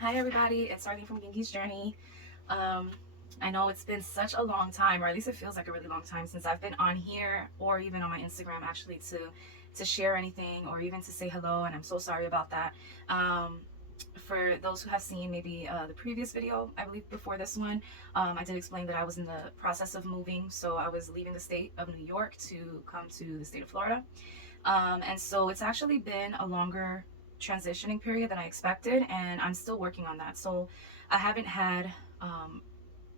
Hi everybody, it's Arlene from Gingy's Journey. Um, I know it's been such a long time, or at least it feels like a really long time since I've been on here or even on my Instagram actually to share anything or even to say hello, and I'm so sorry about that. Um, for those who have seen maybe the previous video, I believe before this one, I did explain that I was in the process of moving, so I was leaving the state of New York to come to the state of Florida. And so it's actually been a longer transitioning period than I expected, and I'm still working on that. So I haven't had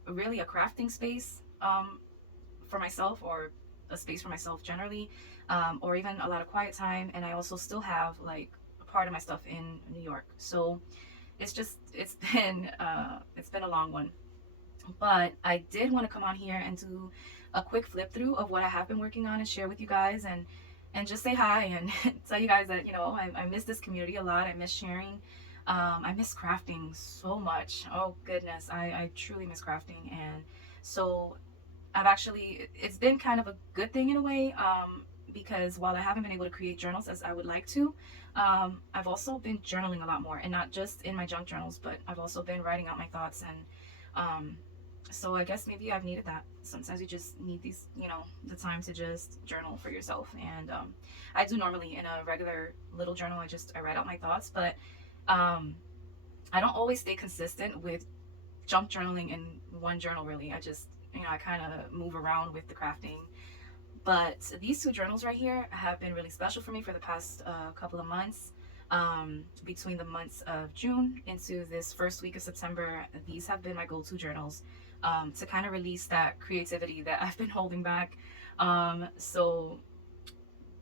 really a crafting space for myself, or a space for myself generally, or even a lot of quiet time. And I also still have like a part of my stuff in New York. So it's been a long one. But I did want to come on here and do a quick flip through of what I have been working on and share with you guys, and just say hi and tell you guys that I miss this community a lot. I miss sharing. I miss crafting so much. Oh goodness, I truly miss crafting. And so it's been kind of a good thing in a way, because while I haven't been able to create journals as I would like to, I've also been journaling a lot more, and not just in my junk journals, but I've also been writing out my thoughts. And um, so I guess maybe I've needed that. Sometimes you just need the time to just journal for yourself. And I do normally in a regular little journal. I write out my thoughts, but um, I don't always stay consistent with junk journaling in one journal. Really, I kind of move around with the crafting. But these two journals right here have been really special for me for the past couple of months. Between the months of June into this first week of September, these have been my go-to journals, to kind of release that creativity that I've been holding back. So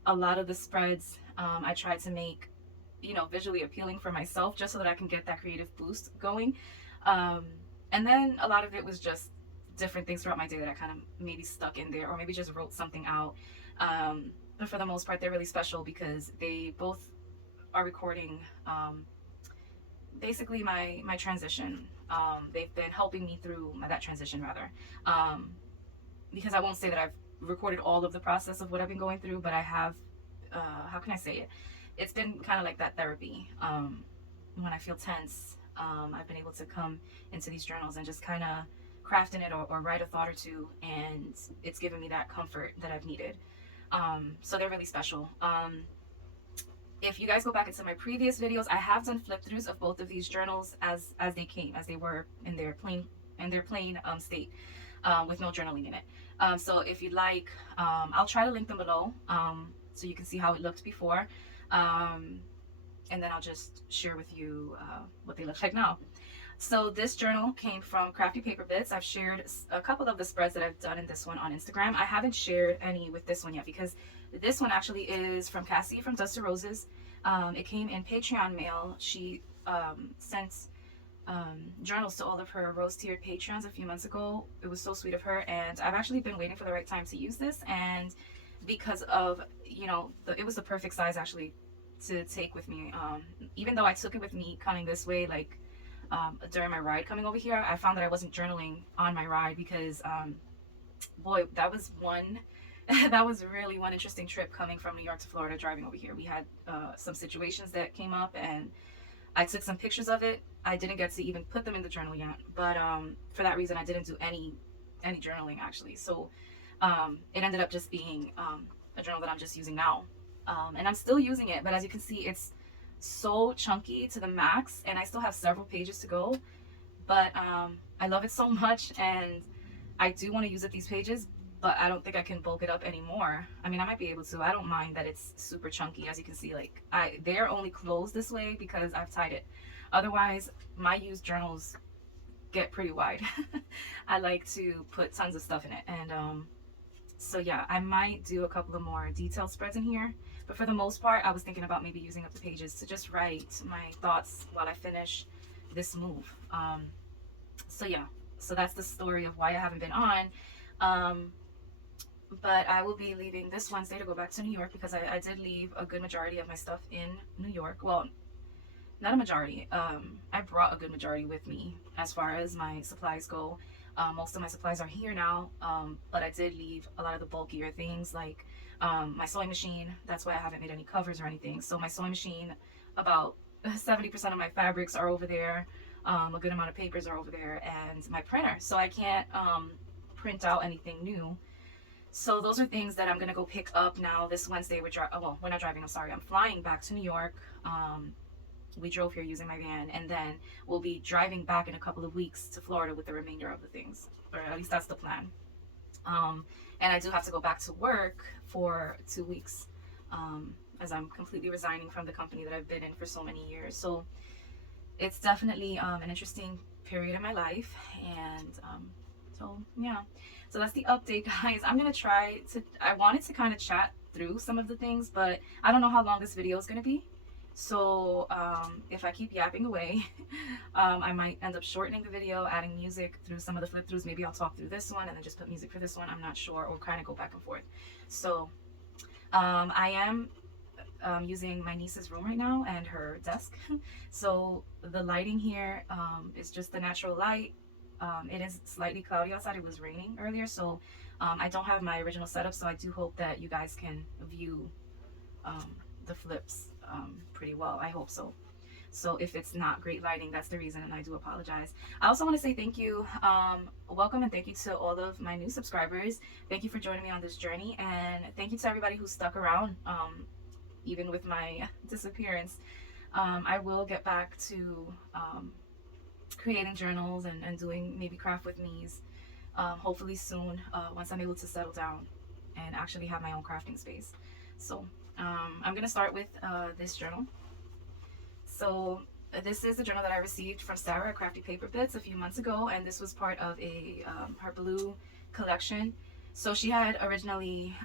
a lot of the spreads, I try to make, visually appealing for myself, just so that I can get that creative boost going. Um, and then a lot of it was just different things throughout my day that I kind of maybe stuck in there, or maybe just wrote something out. But for the most part, they're really special because they both are recording, basically my transition. They've been helping me through that transition, rather. Um, because I won't say that I've recorded all of the process of what I've been going through, but I have. How can I say it? It's been kind of like that therapy. When I feel tense, I've been able to come into these journals and just kind of craft in it, or write a thought or two, and it's given me that comfort that I've needed. So they're really special. If you guys go back into my previous videos, I have done flip throughs of both of these journals as they were in their plain state, with no journaling in it. So if you'd like, I'll try to link them below, so you can see how it looked before, um, and then I'll just share with you what they look like now. So this journal came from Crafty Paper Bits. I've shared a couple of the spreads that I've done in this one on Instagram. I haven't shared any with this one yet, because this one actually is from Cassie from Dust to Roses. It came in Patreon mail. She sent journals to all of her rose tiered Patreons a few months ago. It was so sweet of her, and I've actually been waiting for the right time to use this. And because of, it was the perfect size actually to take with me. Even though I took it with me coming this way, like during my ride coming over here, I found that I wasn't journaling on my ride because, boy, that was one. That was really one interesting trip coming from New York to Florida, driving over here. We had some situations that came up, and I took some pictures of it. I didn't get to even put them in the journal yet, but for that reason, I didn't do any journaling actually. So it ended up just being a journal that I'm just using now, and I'm still using it. But as you can see, it's so chunky to the max, and I still have several pages to go. But I love it so much, and I do want to use up these pages, but I don't think I can bulk it up anymore. I mean, I might be able to. I don't mind that it's super chunky. As you can see, like they're only closed this way because I've tied it. Otherwise, my used journals get pretty wide. I like to put tons of stuff in it, and so yeah, I might do a couple of more detailed spreads in here. But for the most part, I was thinking about maybe using up the pages to just write my thoughts while I finish this move. So yeah, so that's the story of why I haven't been on. Um, but I will be leaving this Wednesday to go back to New York, because I did leave a good majority of my stuff in New York. Well, not a majority. I brought a good majority with me as far as my supplies go. Most of my supplies are here now, but I did leave a lot of the bulkier things, like my sewing machine. That's why I haven't made any covers or anything. So my sewing machine, about 70% of my fabrics are over there. A good amount of papers are over there, and my printer, so I can't print out anything new. So those are things that I'm gonna go pick up now this Wednesday. Well, we're not driving. I'm sorry. I'm flying back to New York. We drove here using my van, and then we'll be driving back in a couple of weeks to Florida with the remainder of the things, or at least that's the plan. And I do have to go back to work for 2 weeks, as I'm completely resigning from the company that I've been in for so many years. So it's definitely an interesting period in my life, and so yeah. So that's the update, guys. I'm gonna try to. I wanted to kind of chat through some of the things, but I don't know how long this video is gonna be. So if I keep yapping away, I might end up shortening the video, adding music through some of the flip throughs. Maybe I'll talk through this one and then just put music for this one. I'm not sure, or kind of go back and forth. So I am using my niece's room right now and her desk. So the lighting here is just the natural light. It is slightly cloudy outside. It was raining earlier, so I don't have my original setup, so I do hope that you guys can view the flips pretty well. I hope so. So if it's not great lighting, that's the reason, and I do apologize. I also want to say thank you, welcome, and thank you to all of my new subscribers. Thank you for joining me on this journey, and thank you to everybody who stuck around even with my disappearance. I will get back to creating journals and doing maybe craft with me's hopefully soon, once I'm able to settle down and actually have my own crafting space. So I'm gonna start with this journal. So this is a journal that I received from Sarah at Crafty Paper Bits a few months ago, and this was part of a her blue collection. So she had originally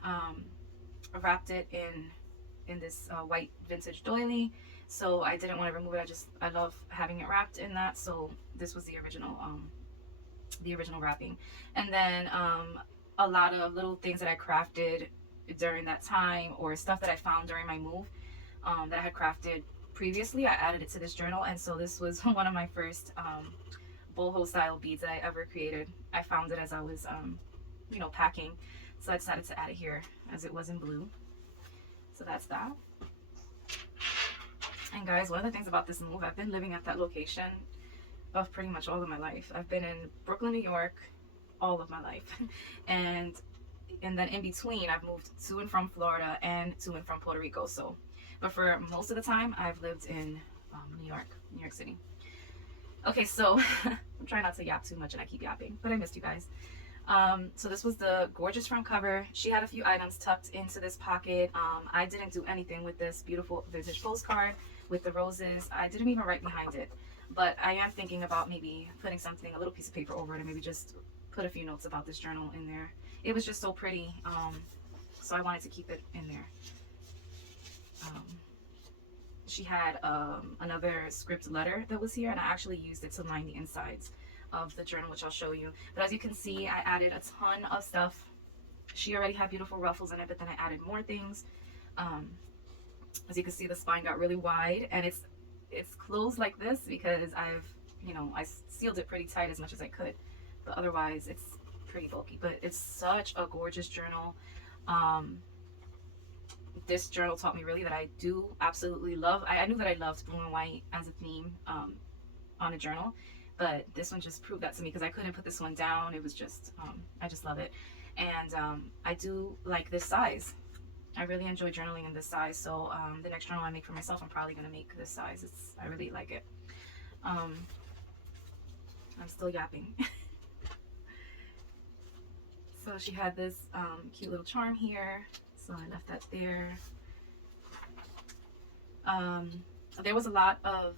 wrapped it in this white vintage doily, so I didn't want to remove it. I love having it wrapped in that, so this was the original wrapping. And then a lot of little things that I crafted during that time, or stuff that I found during my move that I had crafted previously, I added it to this journal. And so this was one of my first boho style beads that I ever created. I found it as I was you know, packing, so I decided to add it here as it was in blue. So that's that. And guys, one of the things about this move, I've been living at that location of pretty much all of my life. I've been in Brooklyn, New York all of my life, and then in between I've moved to and from Florida and to and from Puerto Rico. So but for most of the time I've lived in New York City. Okay, so I'm trying not to yap too much, and I keep yapping, but I missed you guys. So this was the gorgeous front cover. She had a few items tucked into this pocket. I didn't do anything with this beautiful vintage postcard with the roses. I didn't even write behind it, but I am thinking about maybe putting something, a little piece of paper over it, and maybe just put a few notes about this journal in there. It was just so pretty, so I wanted to keep it in there. She had another script letter that was here, and I actually used it to line the insides of the journal, which I'll show you. But as you can see, I added a ton of stuff. She already had beautiful ruffles in it, but then I added more things. As you can see, the spine got really wide, and it's closed like this because I sealed it pretty tight as much as I could, but otherwise it's pretty bulky. But it's such a gorgeous journal. This journal taught me really that I do absolutely love. I knew that I loved blue and white as a theme on a journal, but this one just proved that to me, because I couldn't put this one down. It was just I just love it. And I do like this size. I really enjoy journaling in this size. So the next journal I make for myself, I'm probably going to make this size. I really like it. I'm still yapping. So she had this cute little charm here, so I left that there. There was a lot of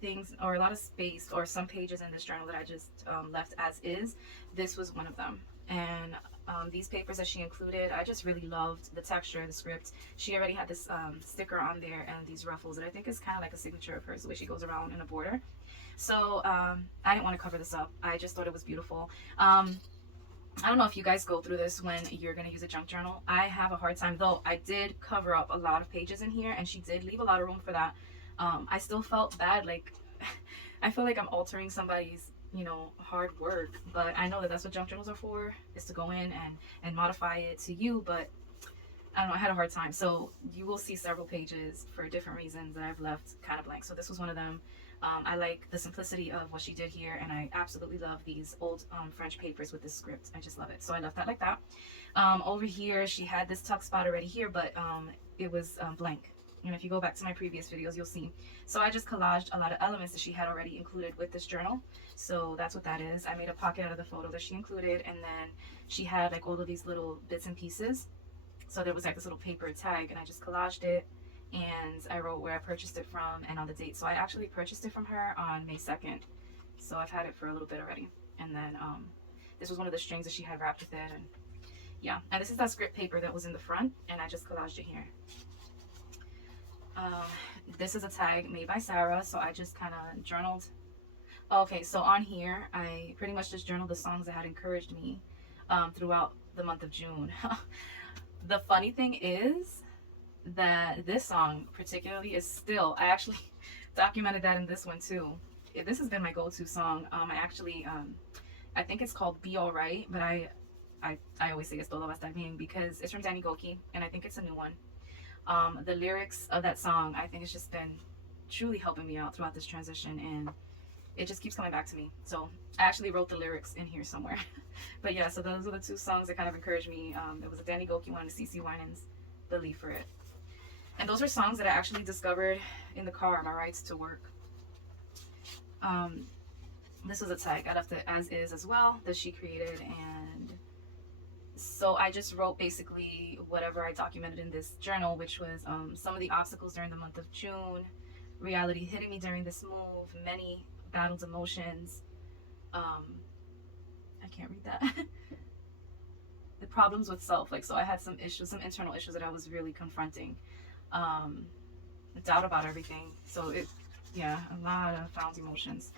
things, or a lot of space, or some pages in this journal that I just left as is. This was one of them. And these papers that she included, I just really loved the texture, the script. She already had this sticker on there and these ruffles that I think is kind of like a signature of hers, the way she goes around in a border. So I didn't want to cover this up. I just thought it was beautiful. I don't know if you guys go through this when you're going to use a junk journal. I have a hard time, though I did cover up a lot of pages in here, and she did leave a lot of room for that. I still felt bad, like I feel like I'm altering somebody's, hard work, but I know that that's what junk journals are for, is to go in and modify it to you. But I don't know, I had a hard time. So you will see several pages for different reasons that I've left kind of blank. So this was one of them. I like the simplicity of what she did here, and I absolutely love these old French papers with this script. I just love it. So I left that like that. Over here, she had this tuck spot already here, but it was blank. And if you go back to my previous videos, you'll see. So I just collaged a lot of elements that she had already included with this journal. So that's what that is. I made a pocket out of the photo that she included, and then she had like all of these little bits and pieces. So there was like this little paper tag, and I just collaged it, and I wrote where I purchased it from and on the date. So I actually purchased it from her on May 2nd. So I've had it for a little bit already. And then this was one of the strings that she had wrapped with it. And yeah, and this is that script paper that was in the front, and I just collaged it here. This is a tag made by Sarah, so I just kind of journaled. Okay, so on here, I pretty much just journaled the songs that had encouraged me throughout the month of June. The funny thing is that this song particularly is still, I actually documented that in this one too. This has been my go-to song. I think it's called Be Alright, but I always say it's Todo Va Estar Bien because it's from Danny Goki, and I think it's a new one. The lyrics of that song, I think it's just been truly helping me out throughout this transition, and it just keeps coming back to me. So I actually wrote the lyrics in here somewhere. But yeah, so those are the two songs that kind of encouraged me. It was a Danny Goki one and a CeCe Winans Believe for It. And those are songs that I actually discovered in the car on my rides to work. This was a tag. I left it as is as well that she created, and so I just wrote basically whatever I documented in this journal, which was some of the obstacles during the month of June, reality hitting me during this move, many battled emotions. I can't read that. The problems with self, like, so I had some issues, some internal issues that I was really confronting. Doubt about everything. So yeah, a lot of found emotions.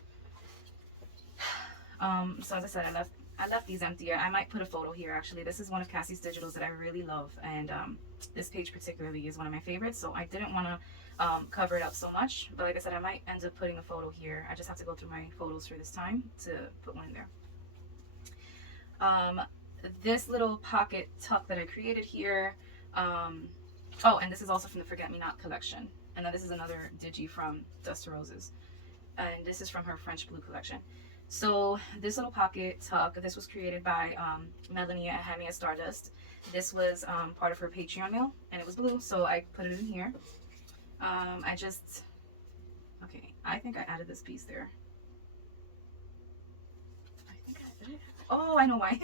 So as I said, I left these empty. I might put a photo here actually. This is one of Cassie's digitals that I really love, and this page particularly is one of my favorites, so I didn't want to cover it up so much, but like I said, I might end up putting a photo here. I just have to go through my photos for this time to put one in there. This little pocket tuck that I created here, oh, and this is also from the Forget Me Not collection, and then this is another digi from Dust to Roses, and this is from her French Blue collection. So this little pocket tuck, this was created by Melanie at Hamia Stardust. This was part of her Patreon mail, and it was blue, so I put it in here. Okay, I think I added this piece there. I think I did. Oh, I know why.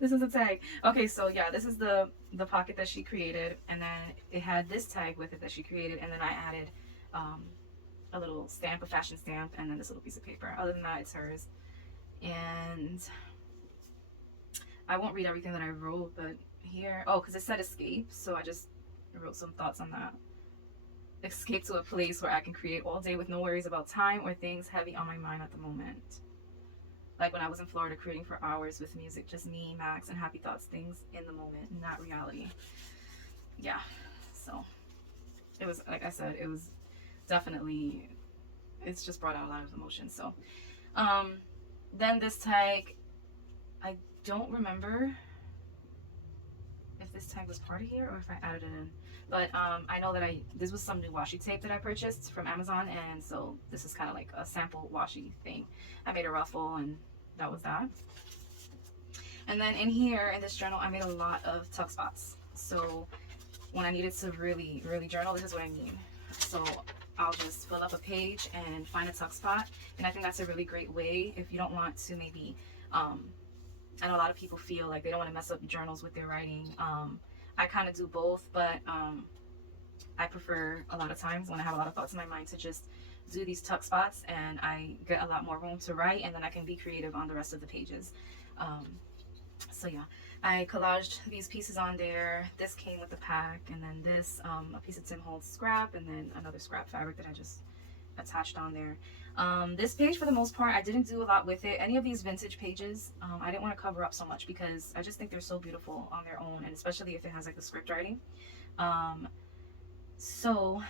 This is a tag. Okay, so yeah, this is the pocket that she created, and then it had this tag with it that she created, and then I added a little stamp, a fashion stamp, and then this little piece of paper. Other than that, it's hers. And I won't read everything that I wrote, but here, oh, because it said escape, so I just wrote some thoughts on that. Escape to a place where I can create all day with no worries about time or things heavy on my mind at the moment. Like when I was in Florida creating for hours with music, just me, Max, and happy thoughts, things in the moment, not reality. Yeah, so it was, like I said, it was definitely, it's just brought out a lot of emotions. So then this tag, I don't remember if this tag was part of here or if I added it in, but I know that this was some new washi tape that I purchased from Amazon, and so this is kind of like a sample washi thing. I made a ruffle, and that was that. And then in here in this journal, I made a lot of tuck spots. So when I needed to really journal, this is what I mean. So I'll just fill up a page and find a tuck spot, and I think that's a really great way if you don't want to maybe I know a lot of people feel like they don't want to mess up journals with their writing. I kind of do both, but I prefer a lot of times when I have a lot of thoughts in my mind to just do these tuck spots, and I get a lot more room to write, and then I can be creative on the rest of the pages. So yeah, I collaged these pieces on there. This came with the pack, and then this, a piece of Tim Holtz scrap, and then another scrap fabric that I just attached on there. This page, for the most part, I didn't do a lot with it. Any of these vintage pages, I didn't want to cover up so much because I just think they're so beautiful on their own, and especially if it has like the script writing. So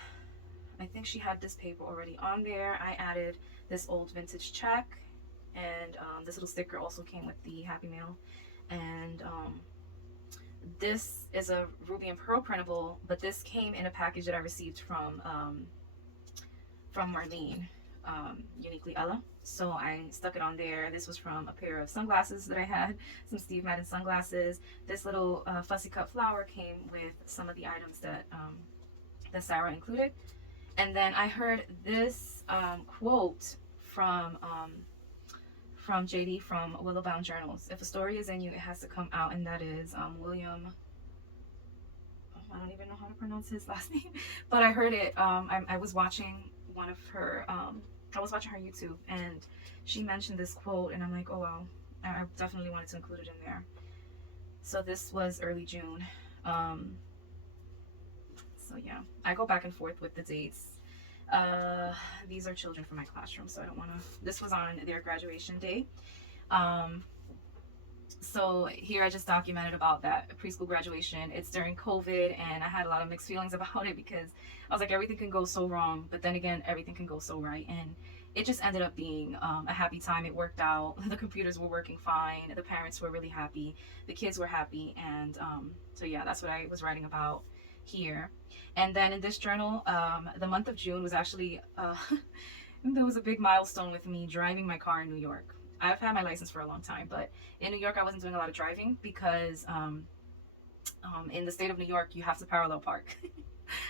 I think she had this paper already on there. I added this old vintage check, and this little sticker also came with the Happy Mail. And this is a Ruby and Pearl printable, but this came in a package that I received from Marlene. Uniquely Ella. So I stuck it on there. This was from a pair of sunglasses that I had, some Steve Madden sunglasses. This little fussy cut flower came with some of the items that Sarah included. And then I heard this quote from JD from Willowbound Journals. If a story is in you, it has to come out, and that is William. I don't even know how to pronounce his last name, but I heard it. I was watching one of her. I was watching her YouTube, and she mentioned this quote, and I'm like, oh wow, I definitely wanted to include it in there. So this was early June. So yeah, I go back and forth with the dates. These are children from my classroom, so I don't want to. This was on their graduation day. So here I just documented about that preschool graduation. It's during COVID, and I had a lot of mixed feelings about it because I was like, everything can go so wrong, but then again, everything can go so right. And it just ended up being a happy time. It worked out. The computers were working fine. The parents were really happy. The kids were happy. And so yeah, that's what I was writing about here. And then in this journal, the month of June was actually, there was a big milestone with me driving my car in New York. I've had my license for a long time, but in New York, I wasn't doing a lot of driving because in the state of New York, you have to parallel park.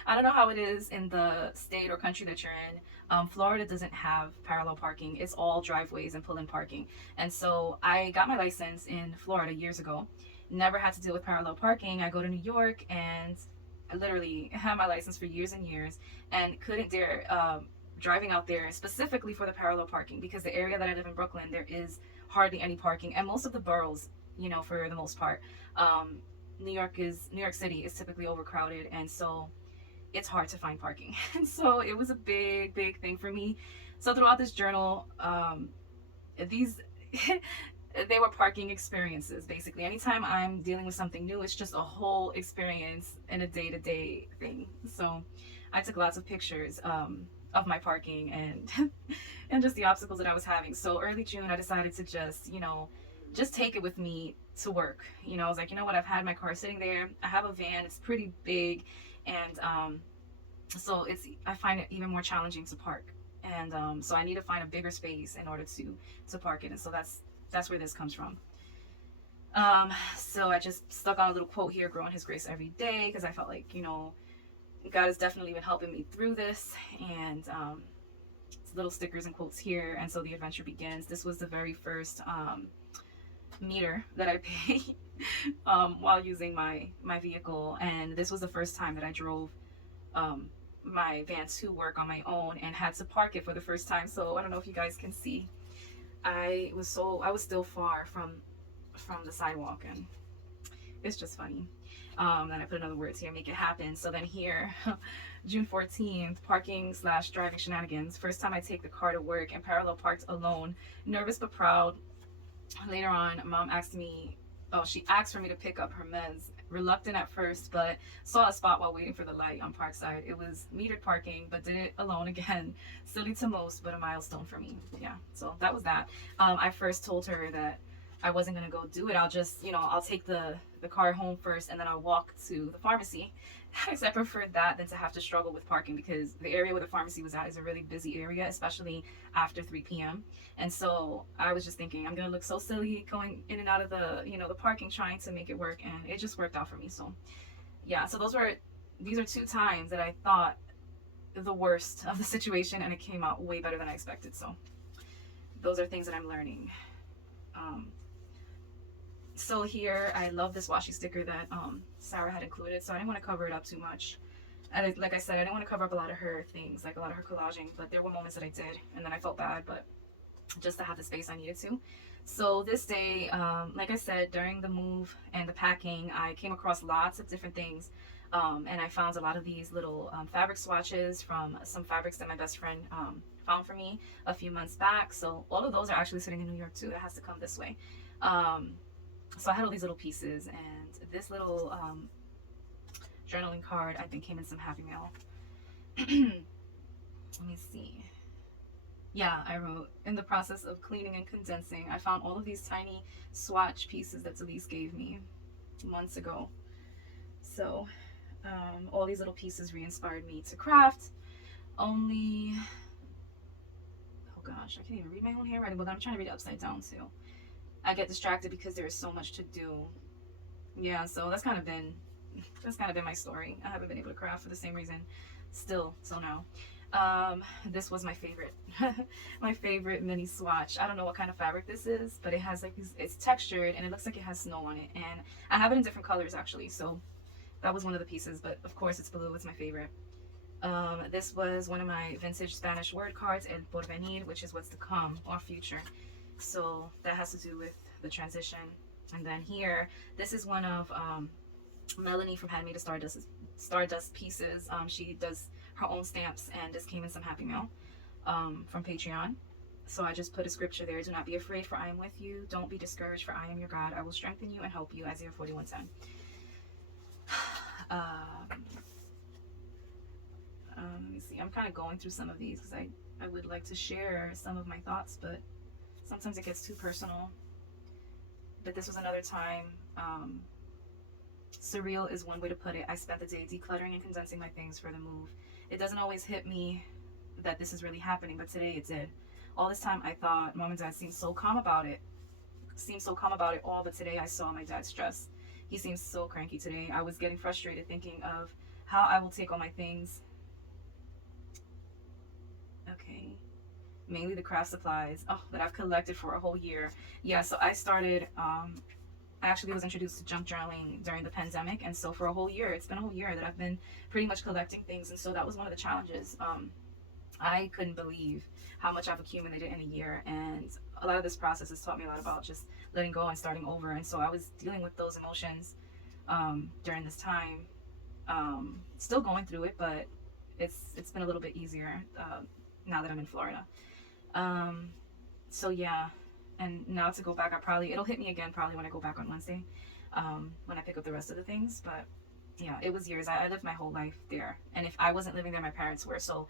I don't know how it is in the state or country that you're in. Florida doesn't have parallel parking. It's all driveways and pull-in parking. And so I got my license in Florida years ago. Never had to deal with parallel parking. I go to New York and I literally had my license for years and years and couldn't dare driving out there specifically for the parallel parking because the area that I live in, Brooklyn, there is hardly any parking, and most of the boroughs, you know, for the most part, New York City is typically overcrowded, and so it's hard to find parking. And so it was a big thing for me. So throughout this journal, these they were parking experiences basically. Anytime I'm dealing with something new, it's just a whole experience and a day-to-day thing. So I took lots of pictures of my parking and and just the obstacles that I was having. So early June, I decided to just take it with me to work. You know, I was like, you know what, I've had my car sitting there. I have a van, it's pretty big, and so I find it even more challenging to park. And so I need to find a bigger space in order to park it. And so that's where this comes from. So I just stuck on a little quote here, growing his grace every day, because I felt like, you know, God has definitely been helping me through this, and little stickers and quotes here. And so the adventure begins. This was the very first meter that I paid while using my vehicle, and this was the first time that I drove my van to work on my own and had to park it for the first time. So I don't know if you guys can see, I was still far from the sidewalk, and it's just funny. Then I put another words here, make it happen. So then here, June 14th, parking/driving shenanigans. First time I take the car to work and parallel parked alone. Nervous but proud. Later on, mom she asked for me to pick up her meds. Reluctant at first, but saw a spot while waiting for the light on Parkside. It was metered parking, but did it alone again. Silly to most, but a milestone for me. Yeah, so that was that. I first told her that I wasn't gonna go do it. I'll just, I'll take the car home first, and then I'll walk to the pharmacy. Because I preferred that than to have to struggle with parking, because the area where the pharmacy was at is a really busy area, especially after 3 p.m. And so I was just thinking, I'm gonna look so silly going in and out of the parking, trying to make it work, and it just worked out for me. So yeah, so these are 2 times that I thought the worst of the situation, and it came out way better than I expected. So those are things that I'm learning. So here, I love this washi sticker that Sarah had included, so I didn't want to cover it up too much. And like I said, I didn't want to cover up a lot of her things, like a lot of her collaging, but there were moments that I did, and then I felt bad, but just to have the space I needed to. So this day, like I said, during the move and the packing, I came across lots of different things, and I found a lot of these little fabric swatches from some fabrics that my best friend found for me a few months back. So all of those are actually sitting in New York too. It has to come this way. So I had all these little pieces, and this little journaling card I think came in some Happy Mail. Let me see. Yeah, I wrote, in the process of cleaning and condensing, I found all of these tiny swatch pieces that Delise gave me months ago. So all these little pieces re-inspired me to craft. Only gosh, I can't even read my own handwriting, but I'm trying to read it upside down too. I get distracted because there is so much to do. Yeah, so that's kind of been my story. I haven't been able to craft for the same reason still till now. This was my favorite my favorite mini swatch. I don't know what kind of fabric this is, but it has like these, it's textured and it looks like it has snow on it, and I have it in different colors actually, so that was one of the pieces, but of course it's blue. It's my favorite. This was one of my vintage Spanish word cards, El Porvenir, which is what's to come or future. So that has to do with the transition. And then here, this is one of Melanie from Handmade to Stardust pieces. She does her own stamps, and this came in some Happy Mail from Patreon. So I just put a scripture there. Do not be afraid, for I am with you. Don't be discouraged, for I am your God. I will strengthen you and help you. Isaiah 41:10. Let me see. I'm kind of going through some of these because I would like to share some of my thoughts, but sometimes it gets too personal. But this was another time. Surreal is one way to put it. I spent the day decluttering and condensing my things for the move. It doesn't always hit me that this is really happening, but today it did. All this time I thought Mom and Dad seemed so calm about it. All, but today I saw my dad stress. He seems so cranky today. I was getting frustrated thinking of how I will take all my things. Okay. Mainly the craft supplies that I've collected for a whole year. Yeah, so I started, I actually was introduced to junk journaling during the pandemic, and so for a whole year, it's been a whole year that I've been pretty much collecting things, and so that was one of the challenges. I couldn't believe how much I've accumulated in a year, and a lot of this process has taught me a lot about just letting go and starting over, and so I was dealing with those emotions during this time. Still going through it, but it's been a little bit easier now that I'm in Florida. So yeah, and now to go back, it'll hit me again probably when I go back on Wednesday, when I pick up the rest of the things. But yeah, it was years. I lived my whole life there, and if I wasn't living there, my parents were. So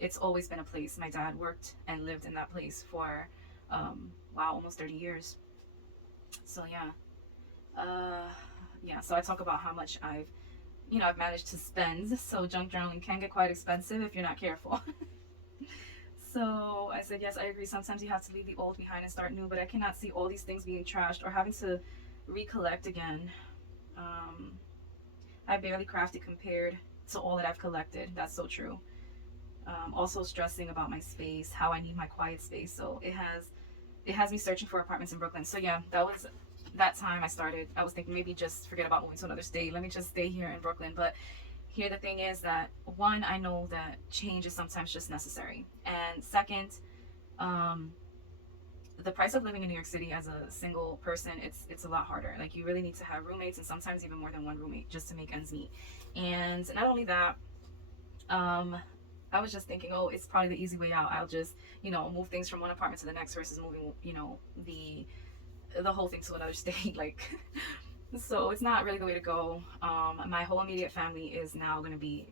it's always been a place. My dad worked and lived in that place for wow, almost 30 years. So yeah, so I talk about how much I've managed to spend. So junk journaling can get quite expensive if you're not careful. So I said, yes, I agree. Sometimes you have to leave the old behind and start new, but I cannot see all these things being trashed or having to recollect again. I barely crafted compared to all that I've collected. That's so true. Also stressing about my space, how I need my quiet space. So it has me searching for apartments in Brooklyn. So yeah, that was that time I was thinking maybe just forget about moving to another state. Let me just stay here in Brooklyn. But here the thing is that, one, I know that change is sometimes just necessary, and second, the price of living in New York City as a single person, it's a lot harder. Like, you really need to have roommates, and sometimes even more than one roommate, just to make ends meet. And not only that, I was just thinking, oh, it's probably the easy way out. I'll just move things from one apartment to the next versus moving the whole thing to another state. Like, so it's not really the way to go. My whole immediate family is now going to be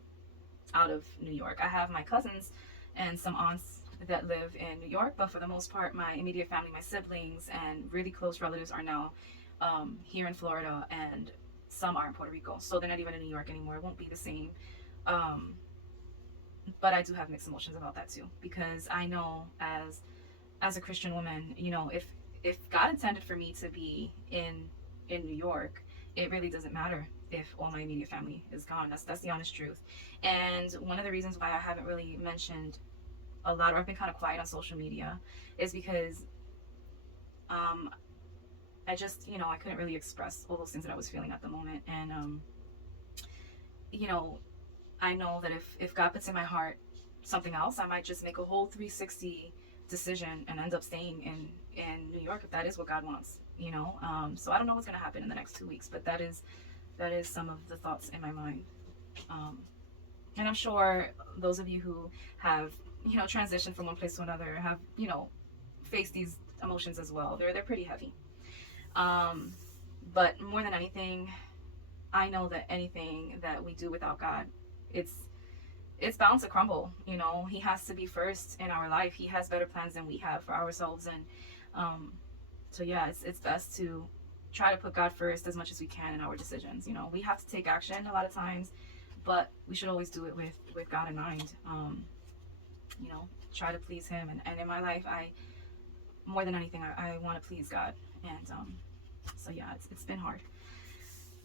out of New York. I have my cousins and some aunts that live in New York, but for the most part, my immediate family, my siblings and really close relatives are now here in Florida, and some are in Puerto Rico. So they're not even in New York anymore. It won't be the same. But I do have mixed emotions about that too, because I know as a Christian woman, if God intended for me to be in New York, it really doesn't matter if all my immediate family is gone. That's the honest truth. And one of the reasons why I haven't really mentioned a lot, or I've been kind of quiet on social media, is because I just I couldn't really express all those things that I was feeling at the moment. And I know that if God puts in my heart something else, I might just make a whole 360 decision and end up staying in New York if that is what God wants. So I don't know what's going to happen in the next 2 weeks, but that is some of the thoughts in my mind. And I'm sure those of you who have transitioned from one place to another have faced these emotions as well. They're pretty heavy. But more than anything, I know that anything that we do without God, it's bound to crumble. He has to be first in our life. He has better plans than we have for ourselves. And so yeah, it's best to try to put God first as much as we can in our decisions. We have to take action a lot of times, but we should always do it with God in mind. try to please him. And in my life, more than anything, I want to please God. And so yeah, it's been hard.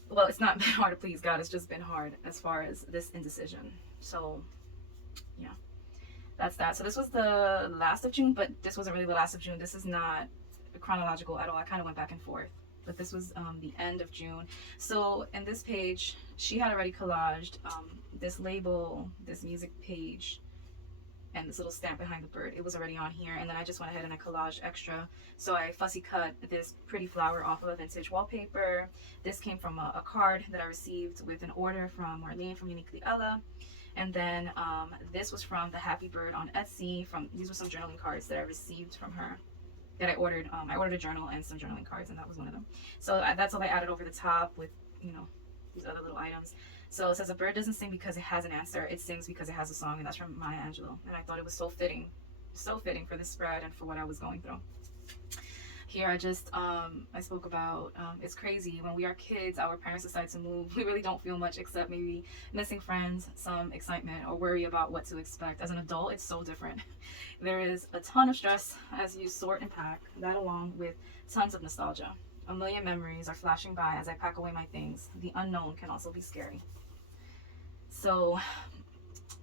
Well, it's not been hard to please God. It's just been hard as far as this indecision. So yeah, that's that. So this was the last of June, but this wasn't really the last of June. This is not chronological at all. I kind of went back and forth, but this was the end of June. So in this page, she had already collaged this label, this music page, and this little stamp behind the bird. It was already on here, and then I just went ahead and I collaged extra. So I fussy cut this pretty flower off of a vintage wallpaper. This came from a card that I received with an order from Marlene from Uniquely Ella. And then this was from the Happy Bird on Etsy. These were some journaling cards that I received from her that I ordered. I ordered a journal and some journaling cards, and that was one of them. So that's all I added over the top with, these other little items. So it says, a bird doesn't sing because it has an answer. It sings because it has a song. And that's from Maya Angelou. And I thought it was so fitting for this spread and for what I was going through. Here I just, I spoke about, it's crazy. When we are kids, our parents decide to move. We really don't feel much except maybe missing friends, some excitement, or worry about what to expect. As an adult, it's so different. There is a ton of stress as you sort and pack, that along with tons of nostalgia. A million memories are flashing by as I pack away my things. The unknown can also be scary. So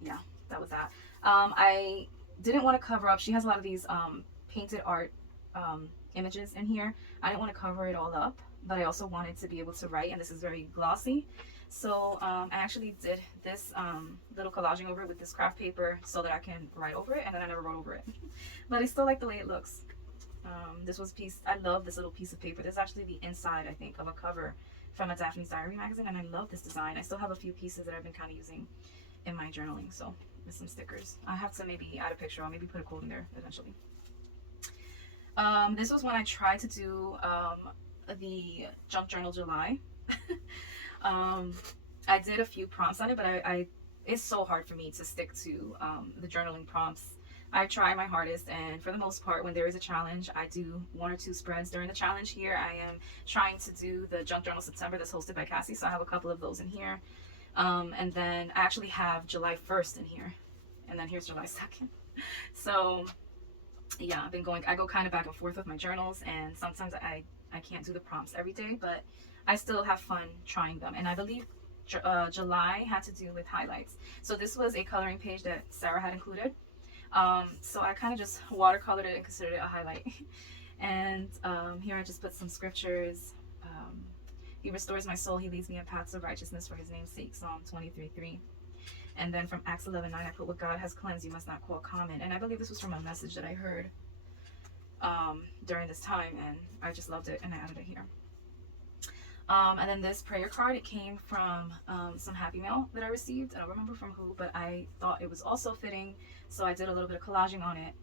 yeah, that was that. I didn't want to cover up. She has a lot of these painted art images in here. I didn't want to cover it all up, but I also wanted to be able to write, and this is very glossy. So I actually did this little collaging over it with this craft paper so that I can write over it, and then I never wrote over it. But I still like the way it looks. This was a piece, I love this little piece of paper. This is actually the inside, I think, of a cover from a Daphne's Diary magazine, and I love this design. I still have a few pieces that I've been kind of using in my journaling, so with some stickers. I have to maybe add a picture, or maybe put a quote in there eventually. This was when I tried to do the Junk Journal July. I did a few prompts on it, but it's so hard for me to stick to the journaling prompts. I try my hardest, and for the most part, when there is a challenge, I do 1 or 2 spreads during the challenge. Here I am trying to do the Junk Journal September that's hosted by Cassie, so I have a couple of those in here. And then I actually have July 1st in here, and then here's July 2nd. So yeah, I go kind of back and forth with my journals, and sometimes I can't do the prompts every day, but I still have fun trying them. And I believe July had to do with highlights. So this was a coloring page that Sarah had included. So I kind of just watercolored it and considered it a highlight. And here I just put some scriptures. He restores my soul. He leads me in paths of righteousness for his name's sake. Psalm 23:3. And then from Acts 11:9, I put, what God has cleansed, you must not call common. And I believe this was from a message that I heard during this time, and I just loved it, and I added it here. And then this prayer card, it came from some Happy Mail that I received. I don't remember from who, but I thought it was also fitting, so I did a little bit of collaging on it.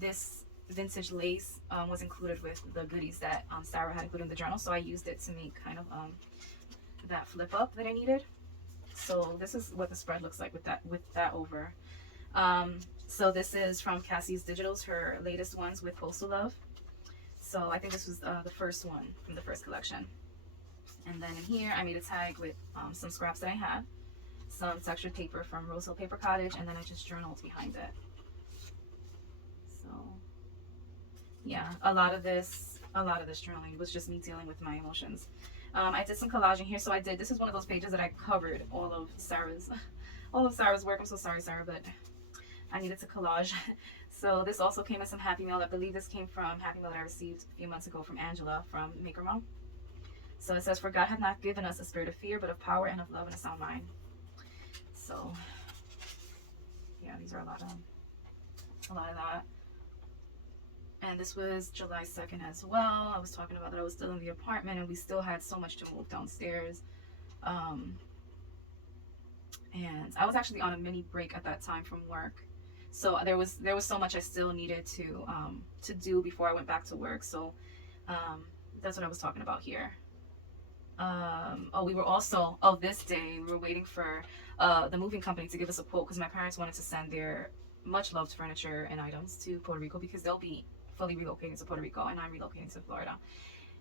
This vintage lace was included with the goodies that Sarah had included in the journal, so I used it to make kind of that flip up that I needed. So this is what the spread looks like with that over. So this is from Cassie's Digitals, her latest ones with Postal Love. So I think this was the first one from the first collection. And then in here, I made a tag with some scraps that I had, some textured paper from Rose Hill Paper Cottage, and then I just journaled behind it. So yeah, a lot of this journaling was just me dealing with my emotions. I did some collaging here, so this is one of those pages that I covered all of Sarah's work. I'm so sorry, Sarah, but I needed to collage. So this also came in some Happy Mail. I believe this came from Happy Mail that I received a few months ago from Angela from Maker Mom. So it says, for God hath not given us a spirit of fear, but of power and of love and a sound mind. So yeah, these are a lot of that. And this was July 2nd as well. I was talking about that I was still in the apartment, and we still had so much to move downstairs. And I was actually on a mini break at that time from work. So there was so much I still needed to do before I went back to work. So that's what I was talking about here. We were also, this day, we were waiting for the moving company to give us a quote, because my parents wanted to send their much loved furniture and items to Puerto Rico, because they'll be fully relocating to Puerto Rico and I'm relocating to Florida.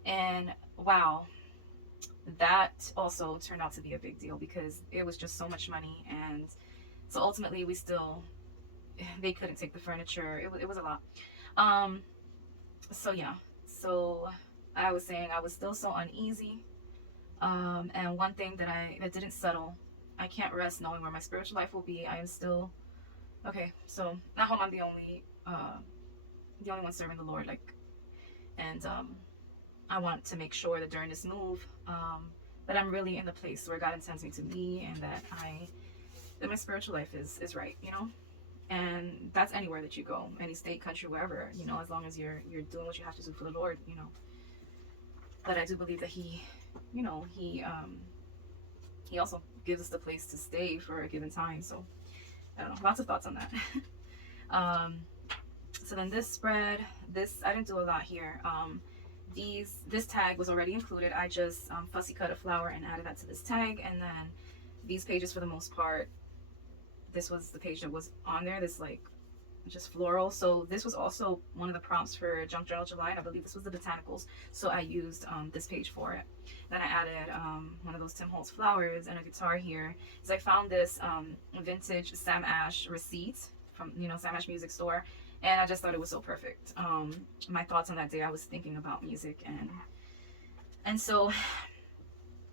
And wow, that also turned out to be a big deal, because it was just so much money. And so ultimately we still they couldn't take the furniture. It was a lot. Um, so yeah, so I was saying I was still so uneasy. And one thing that didn't settle, I can't rest knowing where my spiritual life will be. I am still okay. So at home, I'm the only one serving the Lord. Like, and I want to make sure that during this move, that I'm really in the place where God intends me to be, and that my spiritual life is right. You know, and that's anywhere that you go, any state, country, wherever. You know, as long as you're doing what you have to do for the Lord. You know, but I do believe that He, you know, He also gives us the place to stay for a given time. So I don't know, lots of thoughts on that. um, so then this spread, I didn't do a lot here. This tag was already included. I just fussy cut a flower and added that to this tag, and then these pages, for the most part, this was the page that was on there. This like just floral. So this was also one of the prompts for Junk Journal July, and I believe this was the botanicals. So I used this page for it. Then I added one of those Tim Holtz flowers and a guitar here. So I found this vintage Sam Ash receipt from, you know, Sam Ash Music Store, and I just thought it was so perfect. My thoughts on that day, I was thinking about music, and so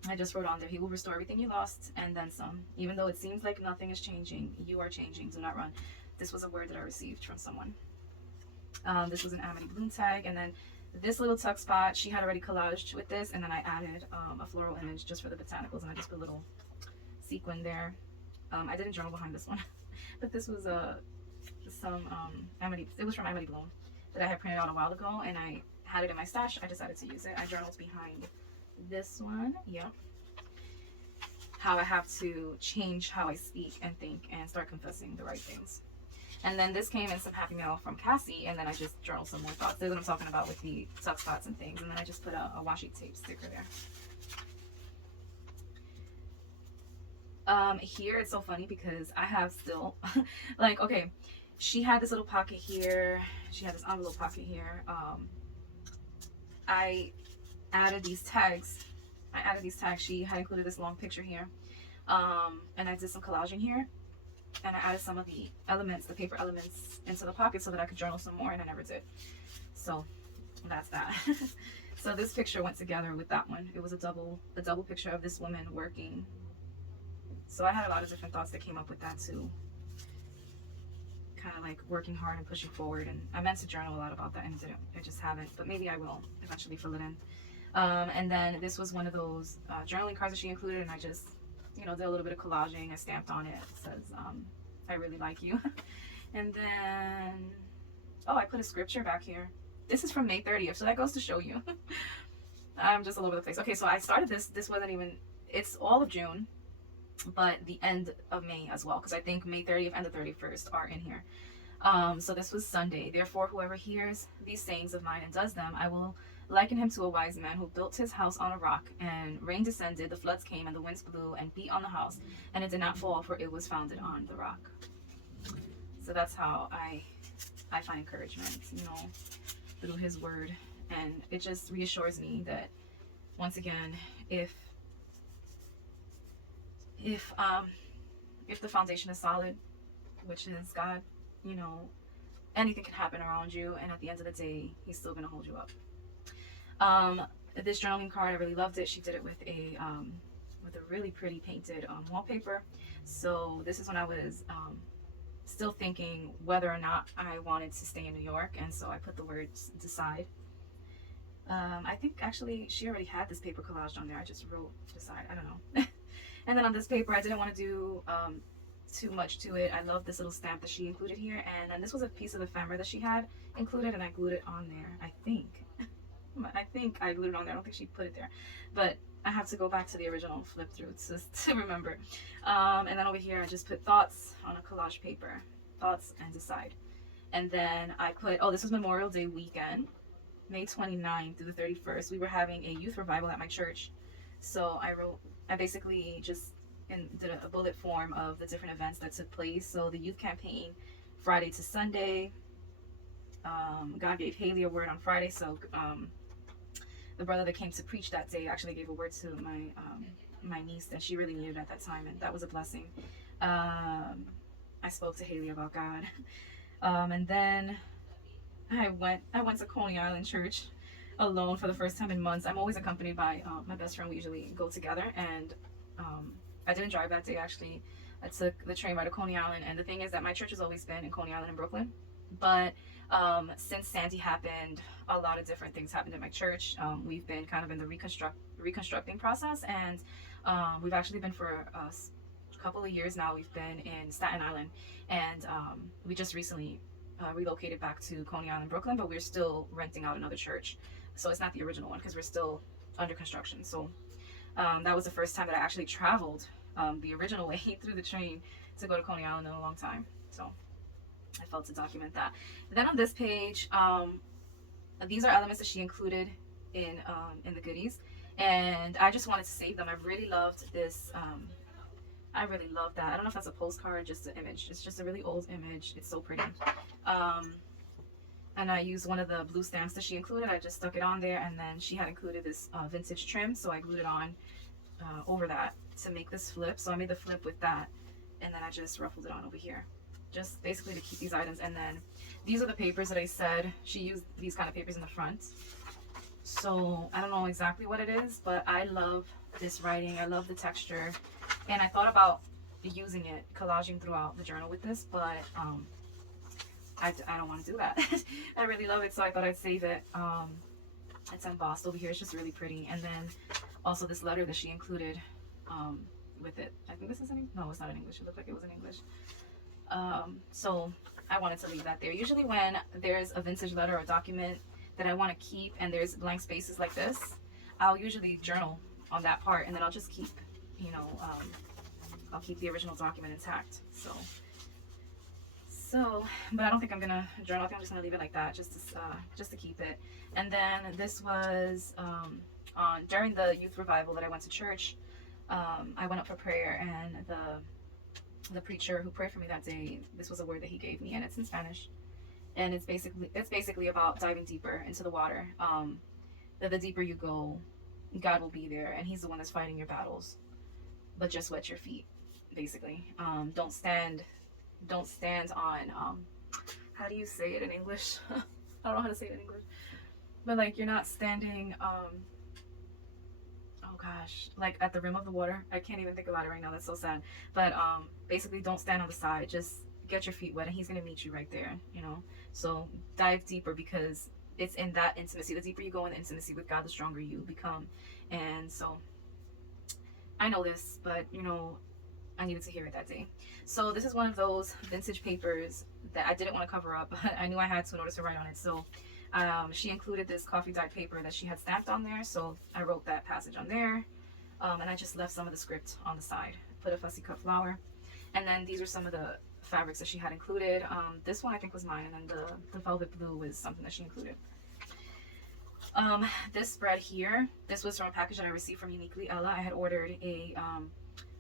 I just wrote on there, He will restore everything you lost and then some. Even though it seems like nothing is changing, you are changing. Do not run. This was a word that I received from someone. This was an Amity Bloom tag, and then this little tuck spot, she had already collaged with this, and then I added a floral image just for the botanicals, and I just put a little sequin there. I didn't journal behind this one, but this was some Amity. It was from Amity Bloom that I had printed out a while ago, and I had it in my stash. I decided to use it. I journaled behind this one. Yeah. How I have to change how I speak and think and start confessing the right things. And then this came in some happy mail from Cassie, and then I just journaled some more thoughts. That's what I'm talking about with the tuck spots and things. And then I just put a washi tape sticker there. Here it's so funny because I have still, like, okay, she had this little pocket here. She had this envelope pocket here. I added these tags. She had included this long picture here. And I did some collaging here. And I added some of the elements, the paper elements, into the pocket so that I could journal some more, and I never did. So that's that. So this picture went together with that one. It was a double picture of this woman working. So I had a lot of different thoughts that came up with that too. Kind of like working hard and pushing forward. And I meant to journal a lot about that, and I just haven't. But maybe I will eventually fill it in. And then this was one of those journaling cards that she included, and I just, you know, did a little bit of collaging. I stamped on it. It says, I really like you. And then, oh, I put a scripture back here. This is from May 30th, so that goes to show you. I'm just all over the place. Okay, so I started this wasn't even, it's all of June, but the end of May as well, because I think May 30th and the 31st are in here. So this was Sunday. Therefore, whoever hears these sayings of mine and does them, I will liken him to a wise man who built his house on a rock, and rain descended, the floods came, and the winds blew and beat on the house, and it did not fall, for it was founded on the rock. So that's how I find encouragement, you know, through his word. And it just reassures me that, once again, if the foundation is solid, which is God, you know, anything can happen around you, and at the end of the day, He's still gonna hold you up. This journaling card, I really loved it. She did it with a really pretty painted wallpaper. So this is when I was still thinking whether or not I wanted to stay in New York, and so I put the words decide. I think actually she already had this paper collaged on there. I just wrote decide. I don't know. And then on this paper, I didn't want to do too much to it. I love this little stamp that she included here, and then this was a piece of ephemera that she had included, and I glued it on there. I think I glued it on there. I don't think she put it there, but I have to go back to the original flip through to remember. And then over here, I just put thoughts on a collage paper, thoughts and decide. And then I put, oh, this was Memorial Day weekend, May 29th through the 31st. We were having a youth revival at my church. So I basically just did a bullet form of the different events that took place. So the youth campaign, Friday to Sunday. God gave Haley a word on Friday. So the brother that came to preach that day actually gave a word to my niece, and she really needed it at that time, and that was a blessing. I spoke to Haley about God. And then I went to Coney Island Church alone for the first time in months. I'm always accompanied by my best friend. We usually go together, and I didn't drive that day actually. I took the train right to Coney Island, and the thing is that my church has always been in Coney Island in Brooklyn, but since Sandy happened, a lot of different things happened in my church. We've been kind of in the reconstructing process, and we've actually been for a couple of years now. We've been in Staten Island, and we just recently relocated back to Coney Island, Brooklyn, but we're still renting out another church. So it's not the original one because we're still under construction. So that was the first time that I actually traveled the original way through the train to go to Coney Island in a long time. So I felt to document that. And then on this page, these are elements that she included in the goodies, and I just wanted to save them. I really loved this. I really love that. I don't know if that's a postcard, just an image. It's just a really old image. It's so pretty. And I used one of the blue stamps that she included. I just stuck it on there, and then she had included this vintage trim, so I glued it on over that to make this flip. So I made the flip with that, and then I just ruffled it on over here, just basically to keep these items. And then these are the papers that I said she used, these kind of papers in the front. So I don't know exactly what it is, but I love this writing. I love the texture, and I thought about using it, collaging throughout the journal with this, but I don't want to do that. I really love it, so I thought I'd save it. It's embossed over here. It's just really pretty. And then also this letter that she included with it. I think this is no, it's not in English. It looked like it was in English. So I wanted to leave that there. Usually when there's a vintage letter or document that I want to keep and there's blank spaces like this, I'll usually journal on that part, and then I'll just keep, I'll keep the original document intact. So, but I don't think I'm gonna journal. I think I'm just gonna leave it like that, just to keep it. And then this was during the youth revival that I went to church. I went up for prayer, and the preacher who prayed for me that day, this was a word that he gave me, and it's in Spanish, and it's basically about diving deeper into the water. That the deeper you go, God will be there, and He's the one that's fighting your battles. But just wet your feet, basically. Don't stand on how do you say it in English? I don't know how to say it in English, but like you're not standing oh gosh, like at the rim of the water. I can't even think about it right now. That's so sad. But basically don't stand on the side. Just get your feet wet, and He's gonna meet you right there, So dive deeper, because it's in that intimacy. The deeper you go in the intimacy with God, the stronger you become. And so I know this, but I needed to hear it that day. So this is one of those vintage papers that I didn't want to cover up, but I knew I had to in order to write on it. So she included this coffee dyed paper that she had stamped on there, so I wrote that passage on there, and I just left some of the script on the side. Put a fussy cut flower, and then these are some of the fabrics that she had included. This one I think was mine, and then the velvet blue was something that she included. This spread here, this was from a package that I received from Uniquely Ella. I had ordered a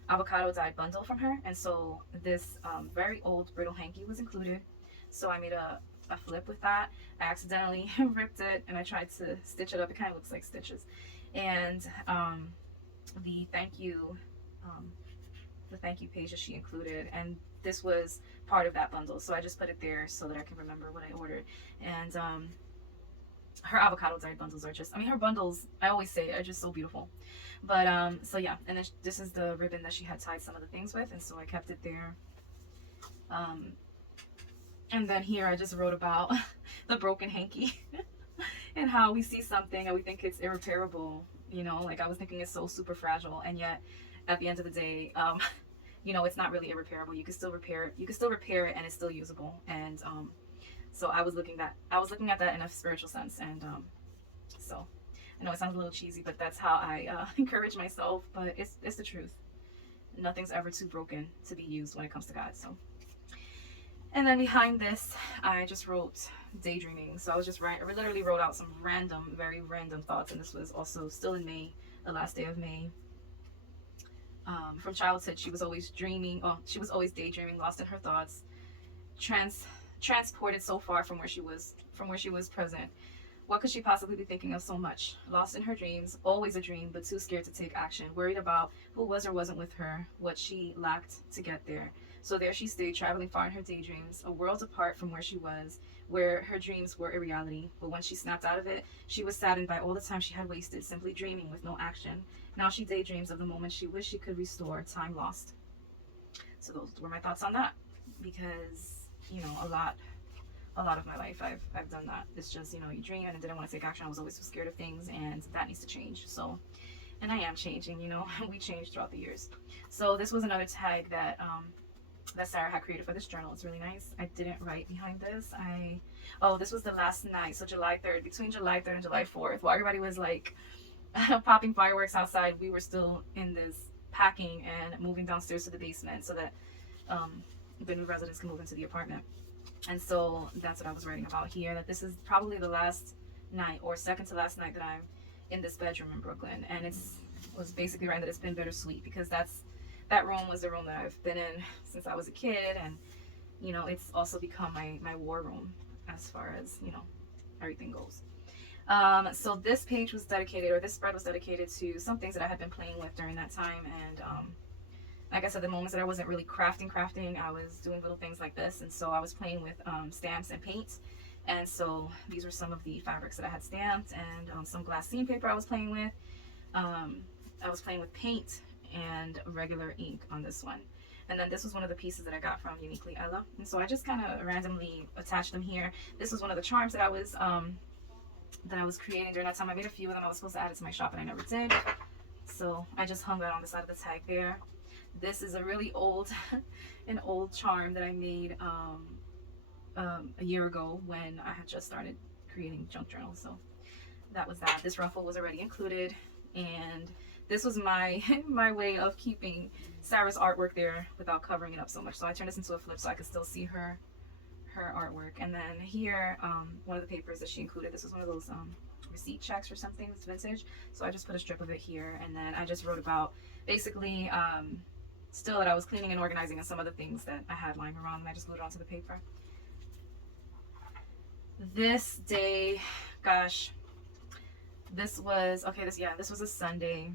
avocado dyed bundle from her, and so this very old brittle hanky was included. So I made a flip with that. I accidentally ripped it, and I tried to stitch it up. It kind of looks like stitches. And the thank you page that she included, and this was part of that bundle, so I just put it there so that I can remember what I ordered. And her avocado dyed bundles are just, her bundles, I always say, are just so beautiful. But so yeah, and then this is the ribbon that she had tied some of the things with, and so I kept it there. And then here I just wrote about the broken hanky and how we see something and we think it's irreparable, like I was thinking it's so super fragile, and yet at the end of the day, it's not really irreparable. You can still repair it. You can still repair it, and it's still usable. And so I was looking at that in a spiritual sense, and so I know it sounds a little cheesy, but that's how I encourage myself. But it's the truth. Nothing's ever too broken to be used when it comes to God. So, and then behind this, I just wrote daydreaming. So I was just I literally wrote out some very random thoughts, and this was also still in May, the last day of May. From childhood, she was always dreaming. Oh, she was always daydreaming, lost in her thoughts, transported so far from where she was present. What could she possibly be thinking of so much? Lost in her dreams, always a dream, but too scared to take action. Worried about who was or wasn't with her, what she lacked to get there. So there she stayed, traveling far in her daydreams, a world apart from where she was, where her dreams were a reality. But when she snapped out of it, she was saddened by all the time she had wasted simply dreaming with no action. Now she daydreams of the moment she wished she could restore, time lost. So those were my thoughts on that, because a lot of my life I've done that. It's just, you dream and I didn't want to take action. I was always so scared of things, and that needs to change. So, and I am changing, we change throughout the years. So this was another tag that that Sarah had created for this journal. It's really nice. I didn't write behind this. This was the last night, so July 3rd, between July 3rd and July 4th, while everybody was like popping fireworks outside, we were still in this packing and moving downstairs to the basement so that the new residents can move into the apartment. And so that's what I was writing about here, that this is probably the last night or second to last night that I'm in this bedroom in Brooklyn. And was basically writing that it's been bittersweet, because that room was the room that I've been in since I was a kid. And, it's also become my war room as far as, everything goes. So this page was dedicated, or this spread was dedicated to some things that I had been playing with during that time. And, like I said, the moments that I wasn't really crafting, I was doing little things like this. And so I was playing with stamps and paint. And so these were some of the fabrics that I had stamped, and some glassine paper I was playing with. I was playing with paint and regular ink on this one. And then this was one of the pieces that I got from Uniquely Ella. And so I just kind of randomly attached them here. This was one of the charms that I was creating during that time. I made a few of them. I was supposed to add it to my shop, and I never did. So I just hung that on the side of the tag there. This is a really old, an old charm that I made a year ago when I had just started creating junk journals. So that was that. This ruffle was already included, and this was my my way of keeping Sarah's artwork there without covering it up so much. So I turned this into a flip so I could still see her artwork. And then here, one of the papers that she included, this was one of those receipt checks or something. It's vintage, so I just put a strip of it here, and then I just wrote about basically still that I was cleaning and organizing, and some of the things that I had lying around, and I just glued it onto the paper. This day, gosh, this was a Sunday.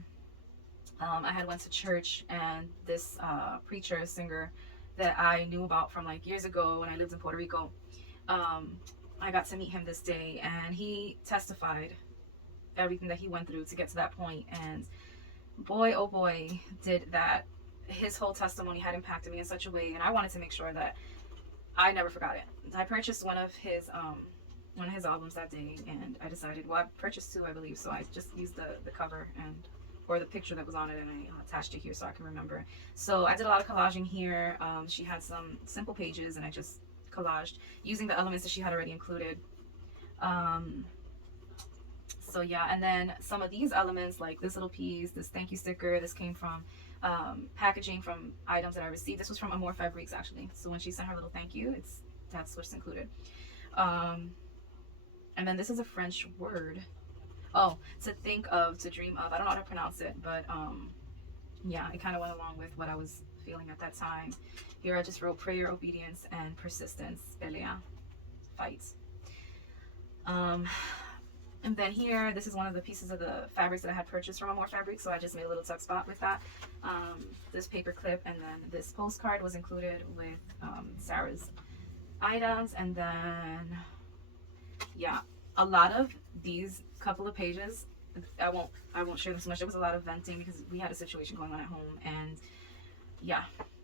I had went to church, and this preacher, singer that I knew about from like years ago when I lived in Puerto Rico, I got to meet him this day, and he testified everything that he went through to get to that point. And boy, oh boy, did that. His whole testimony had impacted me in such a way, and I wanted to make sure that I never forgot it. I purchased one of his albums that day, and I decided, well, I purchased two, I believe, so I just used the cover or the picture that was on it, and I attached it here so I can remember. So I did a lot of collaging here. She had some simple pages, and I just collaged using the elements that she had already included. So yeah, and then some of these elements, like this little piece, this thank you sticker, this came from packaging from items that I received. This was from Amore Fabrics, actually. So when she sent her little thank you, that's what's included. And then this is a French word. Oh, to think of, to dream of. I don't know how to pronounce it, but yeah, it kind of went along with what I was feeling at that time. Here I just wrote prayer, obedience, and persistence. Pelea, fight. And then here, this is one of the pieces of the fabrics that I had purchased from Amore Fabrics, so I just made a little tuck spot with that. This paper clip, and then this postcard was included with Sarah's items. And then, yeah, a lot of these couple of pages, I won't share them so much. There was a lot of venting because we had a situation going on at home, and yeah,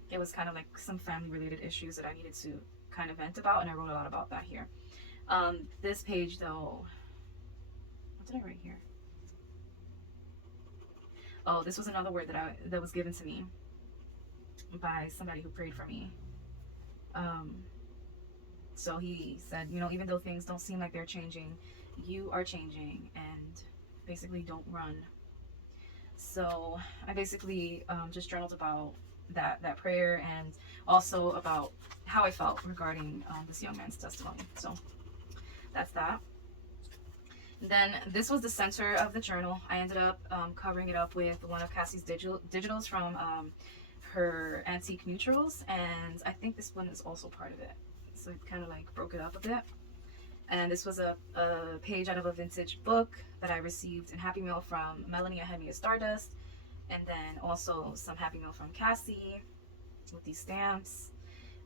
it was kind of like some family related issues that I needed to kind of vent about, and I wrote a lot about that here. This page though, what did I write here? Oh, this was another word that was given to me by somebody who prayed for me. So he said, even though things don't seem like they're changing, you are changing, and basically don't run. So I basically just journaled about that prayer, and also about how I felt regarding this young man's testimony. So that's that. Then this was the center of the journal. I ended up covering it up with one of Cassie's digitals from her antique neutrals, and I think this one is also part of it. So it kind of like broke it up a bit. And this was a page out of a vintage book that I received in Happy Mail from Melanie. I had me a Stardust. And then also some Happy Mail from Cassie with these stamps.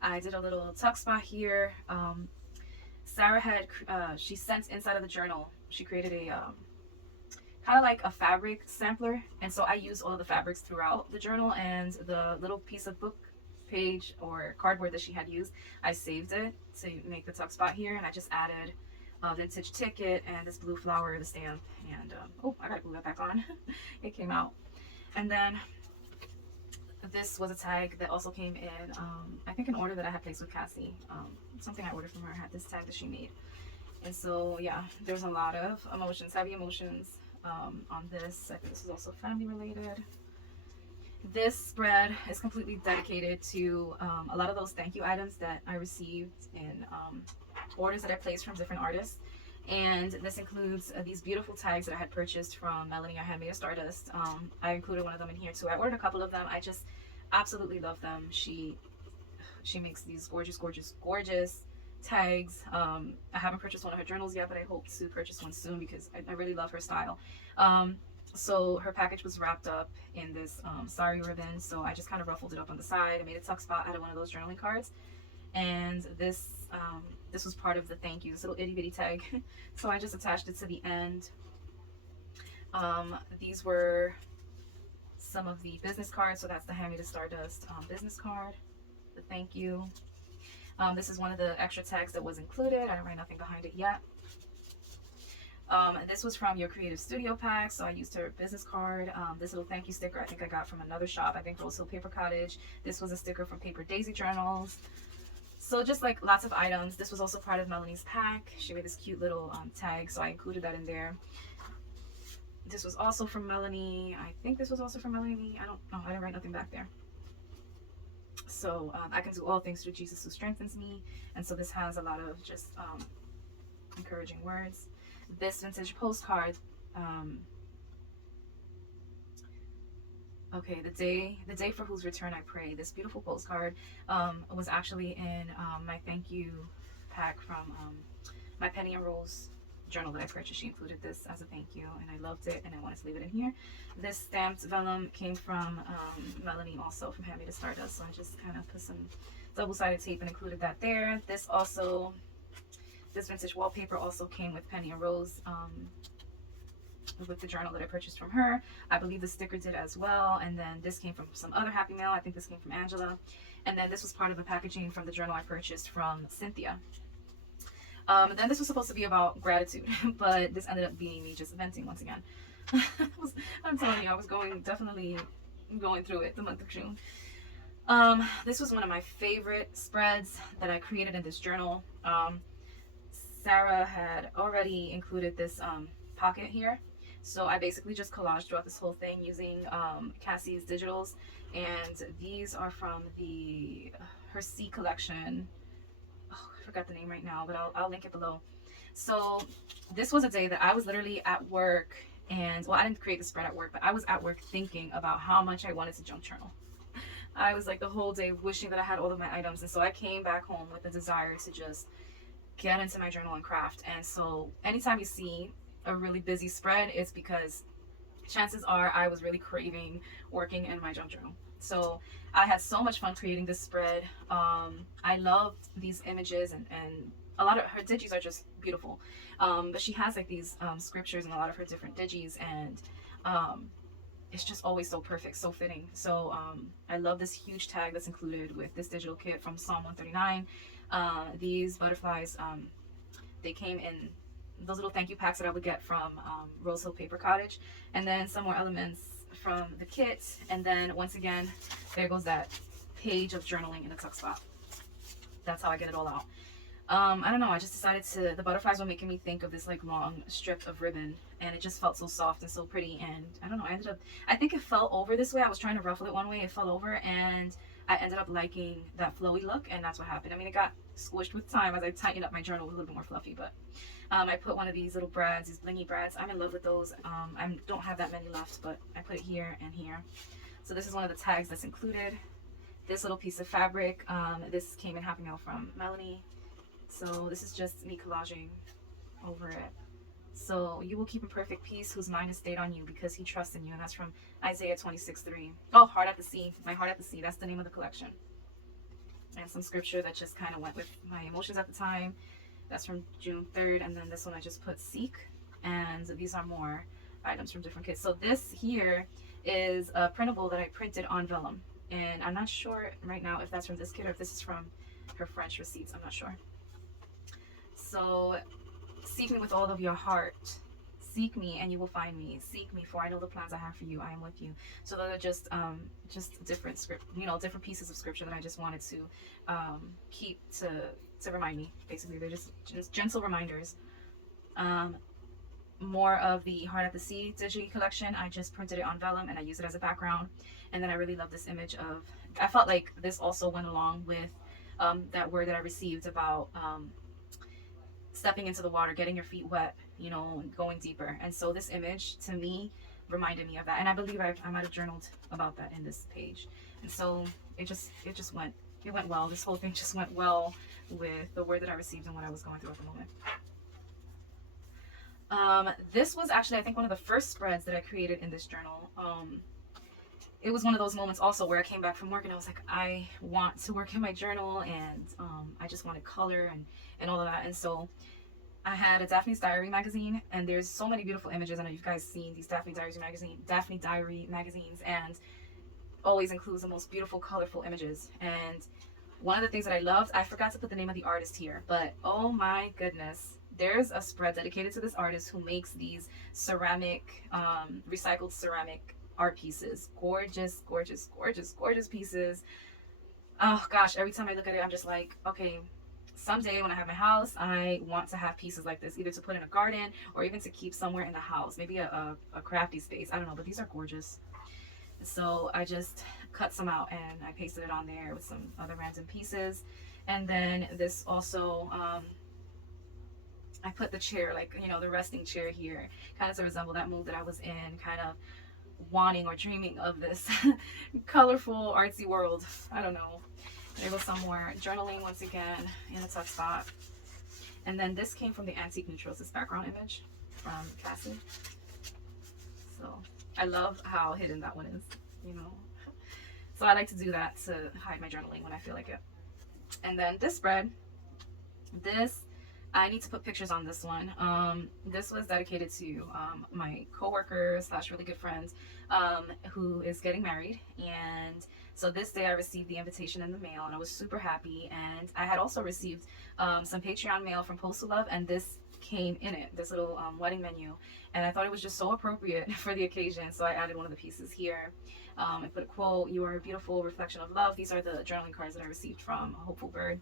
I did a little tuck spot here. Sarah had, she sent inside of the journal, she created a kind of like a fabric sampler. And so I used all of the fabrics throughout the journal, and the little piece of book page or cardboard that she had used, I saved it to make the tuck spot here. And I just added a vintage ticket and this blue flower, the stamp. And oh, I gotta glue that back on. It came out. And then this was a tag that also came in, I think an order that I had placed with Cassie. Something I ordered from her had this tag that she made. And so, yeah, there's a lot of emotions, heavy emotions on this. I think this is also family related. This spread is completely dedicated to a lot of those thank you items that I received in orders that I placed from different artists. And this includes these beautiful tags that I had purchased from Melanie. I had made a Stardust. I included one of them in here too. I ordered a couple of them. I just absolutely love them. She makes these gorgeous, gorgeous, gorgeous tags. I haven't purchased one of her journals yet, but I hope to purchase one soon because I really love her style. So her package was wrapped up in this sari ribbon. So I just kind of ruffled it up on the side. I made a tuck spot out of one of those journaling cards. And this was part of the thank you, this little itty bitty tag. So I just attached it to the end. These were some of the business cards. So that's the Hand Me to Stardust business card, the thank you. This is one of the extra tags that was included. I don't write nothing behind it yet. This was from your Creative Studio pack, so I used her business card. This little thank you sticker I think I got from another shop, I think Rose Hill Paper Cottage. This was a sticker from Paper Daisy Journals. So just like lots of items. This was also part of Melanie's pack. She made this cute little tag, so I included that in there. This was also from Melanie. I think this was also from Melanie. I don't know. I didn't write nothing back there. So I can do all things through Jesus who strengthens me. And so this has a lot of just encouraging words. This vintage postcard. Okay, the day for whose return I pray. This beautiful postcard was actually in my thank you pack from my Penny and Rose journal that I purchased. She included this as a thank you, and I loved it, and I wanted to leave it in here. This stamped vellum came from Melanie, also from Hand Me to Stardust, so I just kind of put some double-sided tape and included that there. This vintage wallpaper also came with Penny and Rose. With the journal that I purchased from her. I believe the sticker did as well. And then this came from some other Happy Mail. I think this came from Angela. And then this was part of the packaging from the journal I purchased from Cynthia. Then this was supposed to be about gratitude, but this ended up being me just venting once again. I'm telling you, I was definitely going through it the month of June. This was one of my favorite spreads that I created in this journal. Sarah had already included this pocket here. So I basically just collaged throughout this whole thing using Cassie's digitals, and these are from her C collection. Oh, I forgot the name right now, but I'll link it below. So this was a day that I was literally at work, and well, I didn't create the spread at work, but I was at work thinking about how much I wanted to junk journal. I was like the whole day wishing that I had all of my items, and so I came back home with the desire to just get into my journal and craft. And so anytime you see a really busy spread, it's because chances are I was really craving working in my junk journal. So I had so much fun creating this spread. I loved these images, and a lot of her digis are just beautiful. But she has like these scriptures in a lot of her different digis, and it's just always so perfect, so fitting. So I love this huge tag that's included with this digital kit from Psalm 139. These butterflies, they came in those little thank you packs that I would get from Rose Hill Paper Cottage, and then some more elements from the kit. And then once again, there goes that page of journaling in the tuck spot. That's how I get it all out. I don't know, I just decided the butterflies were making me think of this like long strip of ribbon, and it just felt so soft and so pretty. And I don't know, I think it fell over this way. I was trying to ruffle it one way, it fell over, and I ended up liking that flowy look, and that's what happened. I mean, it got squished with time as I tightened up my journal with a little bit more fluffy, but I put one of these little brads, these blingy brads. I'm in love with those. I don't have that many left, but I put it here and here. So this is one of the tags that's included. This little piece of fabric, this came in Happy Mail from Melanie. So this is just me collaging over it. So you will keep in perfect peace whose mind is stayed on you because he trusts in you. And that's from Isaiah 26:3. Oh, Heart at the Sea. My Heart at the Sea. That's the name of the collection. And some scripture that just kind of went with my emotions at the time. That's from June 3rd. And then this one I just put Seek. And these are more items from different kits. So this here is a printable that I printed on vellum. And I'm not sure right now if that's from this kit or if this is from her French receipts. I'm not sure. So seek me with all of your heart. Seek me and you will find me. Seek me, for I know the plans I have for you. I am with you. So those are just different script, different pieces of scripture that I just wanted to keep to remind me. Basically, they're just gentle reminders. More of the Heart at the Sea Digi collection. I just printed it on vellum and I use it as a background. And then I really love this image of. I felt like this also went along with that word that I received about. Stepping into the water, getting your feet wet, going deeper. And so this image to me reminded me of that. And I believe I might have journaled about that in this page. And so it went well. This whole thing just went well with the word that I received and what I was going through at the moment. This was actually, I think, one of the first spreads that I created in this journal. It was one of those moments also where I came back from work and I was like, I want to work in my journal, and I just wanted color and all of that. And so I had a Daphne's Diary magazine, and there's so many beautiful images. I know you guys seen these Daphne Diary magazines, and always includes the most beautiful, colorful images. And one of the things that I loved, I forgot to put the name of the artist here, but oh my goodness, there's a spread dedicated to this artist who makes these ceramic, recycled ceramic art pieces. Gorgeous, gorgeous, gorgeous, gorgeous pieces. Oh gosh, every time I look at it, I'm just like, okay, someday when I have my house, I want to have pieces like this, either to put in a garden or even to keep somewhere in the house, maybe a crafty space. I don't know, but these are gorgeous. So I just cut some out and I pasted it on there with some other random pieces. And then this also, I put the chair, like, the resting chair here, kind of to resemble that mood that I was in, kind of wanting or dreaming of this colorful artsy world. I don't know. There was some more journaling once again in a tough spot. And then this came from the Antique Neutrals, this background image from Cassie. So I love how hidden that one is, So I like to do that to hide my journaling when I feel like it. And then this spread, I need to put pictures on this one. This was dedicated to my coworker / really good friend who is getting married. And so this day I received the invitation in the mail and I was super happy. And I had also received some Patreon mail from Postal Love, and this came in it, this little wedding menu. And I thought it was just so appropriate for the occasion. So I added one of the pieces here. I put a quote, "You are a beautiful reflection of love." These are the journaling cards that I received from a Hopeful Bird.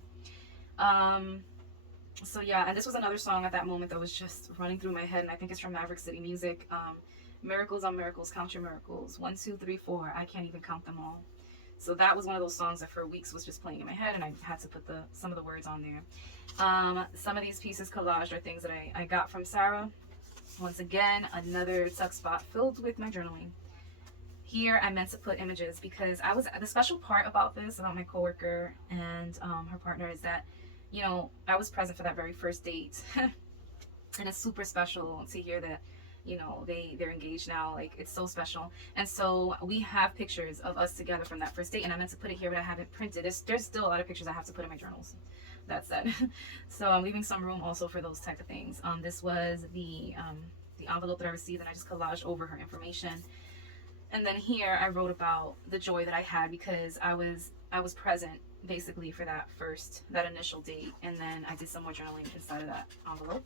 So yeah, and this was another song at that moment that was just running through my head, and I think it's from Maverick City Music. Miracles on miracles, count your miracles. 1, 2, 3, 4. I can't even count them all. So that was one of those songs that for weeks was just playing in my head, and I had to put some of the words on there. Some of these pieces collaged are things that I got from Sarah. Once again, another tuck spot filled with my journaling. Here I meant to put images because the special part about this, about my coworker and her partner, is that I was present for that very first date. And it's super special to hear that, they're engaged now. Like, it's so special. And so we have pictures of us together from that first date, and I meant to put it here, but I haven't printed. There's still a lot of pictures I have to put in my journals. That said. So I'm leaving some room also for those type of things. This was the envelope that I received, and I just collaged over her information. And then here I wrote about the joy that I had because I was present basically for that initial date, and then I did some more journaling inside of that envelope.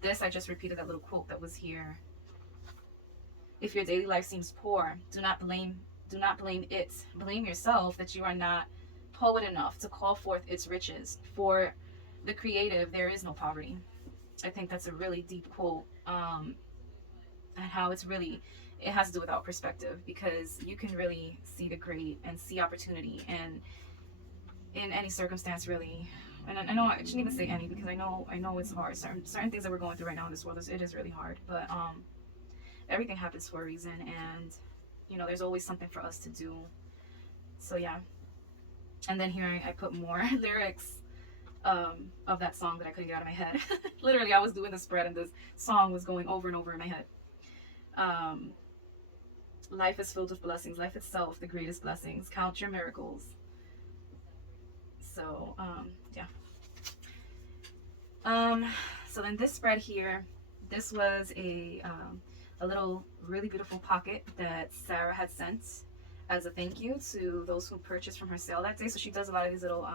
This, I just repeated that little quote that was here. If your daily life seems poor, do not blame it. Blame yourself that you are not poet enough to call forth its riches. For the creative, there is no poverty. I think that's a really deep quote. And how it has to do with our perspective, because you can really see the great and see opportunity and in any circumstance, really. And I know I shouldn't even say any, because I know it's hard. Certain things that we're going through right now in this world, it is really hard. But everything happens for a reason, and there's always something for us to do. So yeah. And then here I put more lyrics of that song that I couldn't get out of my head. Literally, I was doing the spread and this song was going over and over in my head. Um, Life is filled with blessings. Life itself, the greatest blessings. Count your miracles. So, yeah. So then this spread here, this was a little really beautiful pocket that Sarah had sent as a thank you to those who purchased from her sale that day. So she does a lot of these little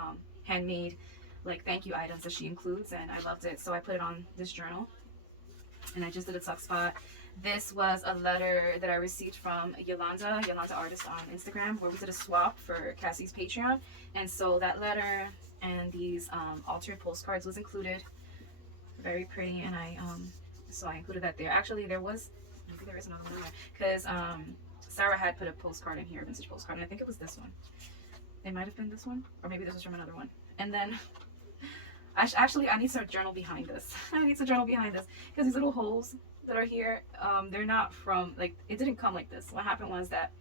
handmade like thank you items that she includes, and I loved it. So I put it on this journal, and I just did a tuck spot. This was a letter that I received from Yolanda Artist on Instagram, where we did a swap for Cassie's Patreon. And so that letter and these altered postcards was included. Very pretty, and so I included that there. Actually, there was, maybe there is another one there, because Sarah had put a postcard in here, a vintage postcard, and I think it was this one. It might have been this one, or maybe this was from another one. And then, actually, I need to journal behind this. I need to journal behind this, because these little holes that are here, they're not from, like, it didn't come like this. What happened was that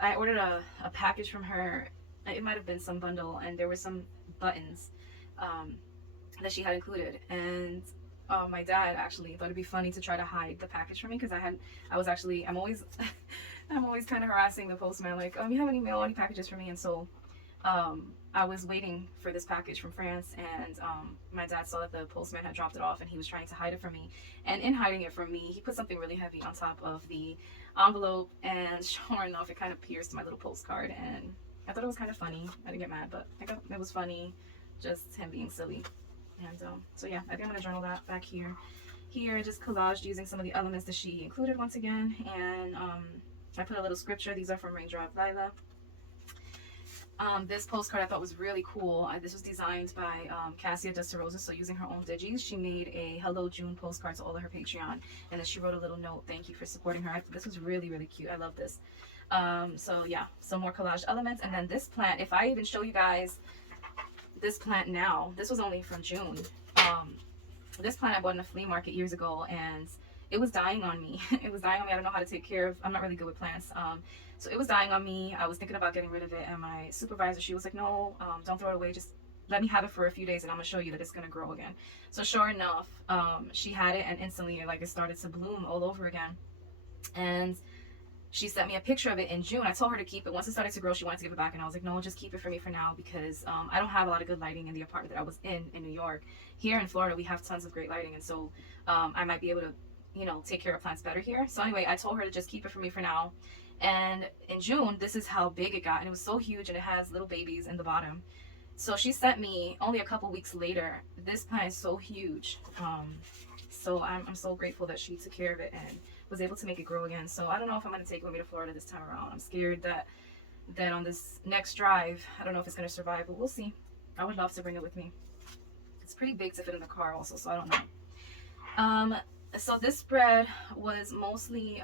I ordered a package from her. It might have been some bundle, and there were some buttons that she had included, and my dad actually thought it'd be funny to try to hide the package from me, because I'm always I'm always kind of harassing the postman, like, you have any mail, any packages for me? And so I was waiting for this package from France, and my dad saw that the postman had dropped it off, and he was trying to hide it from me. And in hiding it from me, he put something really heavy on top of the envelope, and sure enough, it kind of pierced my little postcard. And I thought it was kind of funny. I didn't get mad, but I thought it was funny, just him being silly. And so yeah, I think I'm gonna journal that back here. Here, just collaged using some of the elements that she included once again, and I put a little scripture. These are from Raindrop Lila. This postcard I thought was really cool. This was designed by Cassia Destarosa, so using her own digis, she made a Hello June postcard to all of her Patreon, and then she wrote a little note, thank you for supporting her. This was really, really cute. I love this. So yeah, some more collage elements. And then this plant, if I even show you guys this plant now, this was only from June. This plant I bought in a flea market years ago, and it was dying on me. It was dying on me. I don't know how to take care of, I'm not really good with plants. So it was dying on me. I was thinking about getting rid of it, and my supervisor, she was like, no, don't throw it away, just let me have it for a few days and I'm gonna show you that it's gonna grow again. So sure enough, she had it, and instantly like it started to bloom all over again. And she sent me a picture of it in June. I told her to keep it. Once it started to grow, she wanted to give it back, and I was like, no, just keep it for me for now, because I don't have a lot of good lighting in the apartment that I was in New York. Here in Florida, we have tons of great lighting, and so I might be able to, you know, take care of plants better here. So anyway, I told her to just keep it for me for now. And in June, this is how big it got, and it was so huge, and it has little babies in the bottom. So she sent me, only a couple weeks later, this plant is so huge. So I'm so grateful that she took care of it and was able to make it grow again. So I don't know if I'm going to take it with me to Florida this time around. I'm scared that on this next drive, I don't know if it's going to survive, but we'll see. I would love to bring it with me. It's pretty big to fit in the car also, so I don't know. So this spread was mostly,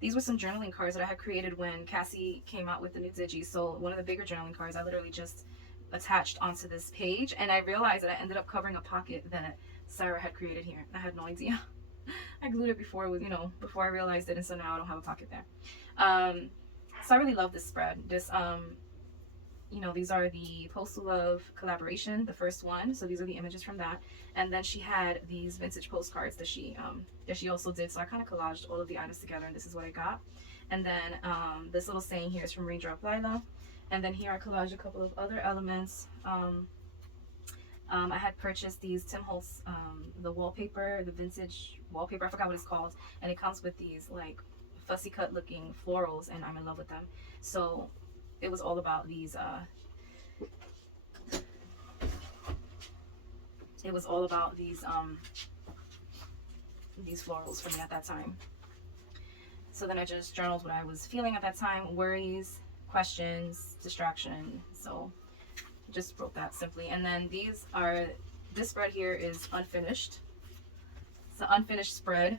these were some journaling cards that I had created when Cassie came out with the new digi. So one of the bigger journaling cards I literally just attached onto this page, and I realized that I ended up covering a pocket that Sarah had created here. I had no idea. I glued it before it was, before I realized it, and so now I don't have a pocket there. So I really love this spread. This, these are the Postal Love collaboration, the first one. So these are the images from that. And then she had these vintage postcards that she also did. So I kind of collaged all of the items together, and this is what I got. And then this little saying here is from Raindrop Lila. And then here I collaged a couple of other elements. I had purchased these Tim Holtz, the wallpaper, the vintage wallpaper, I forgot what it's called, and it comes with these like fussy cut looking florals, and I'm in love with them. So it was all about these florals for me at that time. So then I just journaled what I was feeling at that time, worries, questions, distraction. So just wrote that simply. And then this spread here is unfinished. It's an unfinished spread.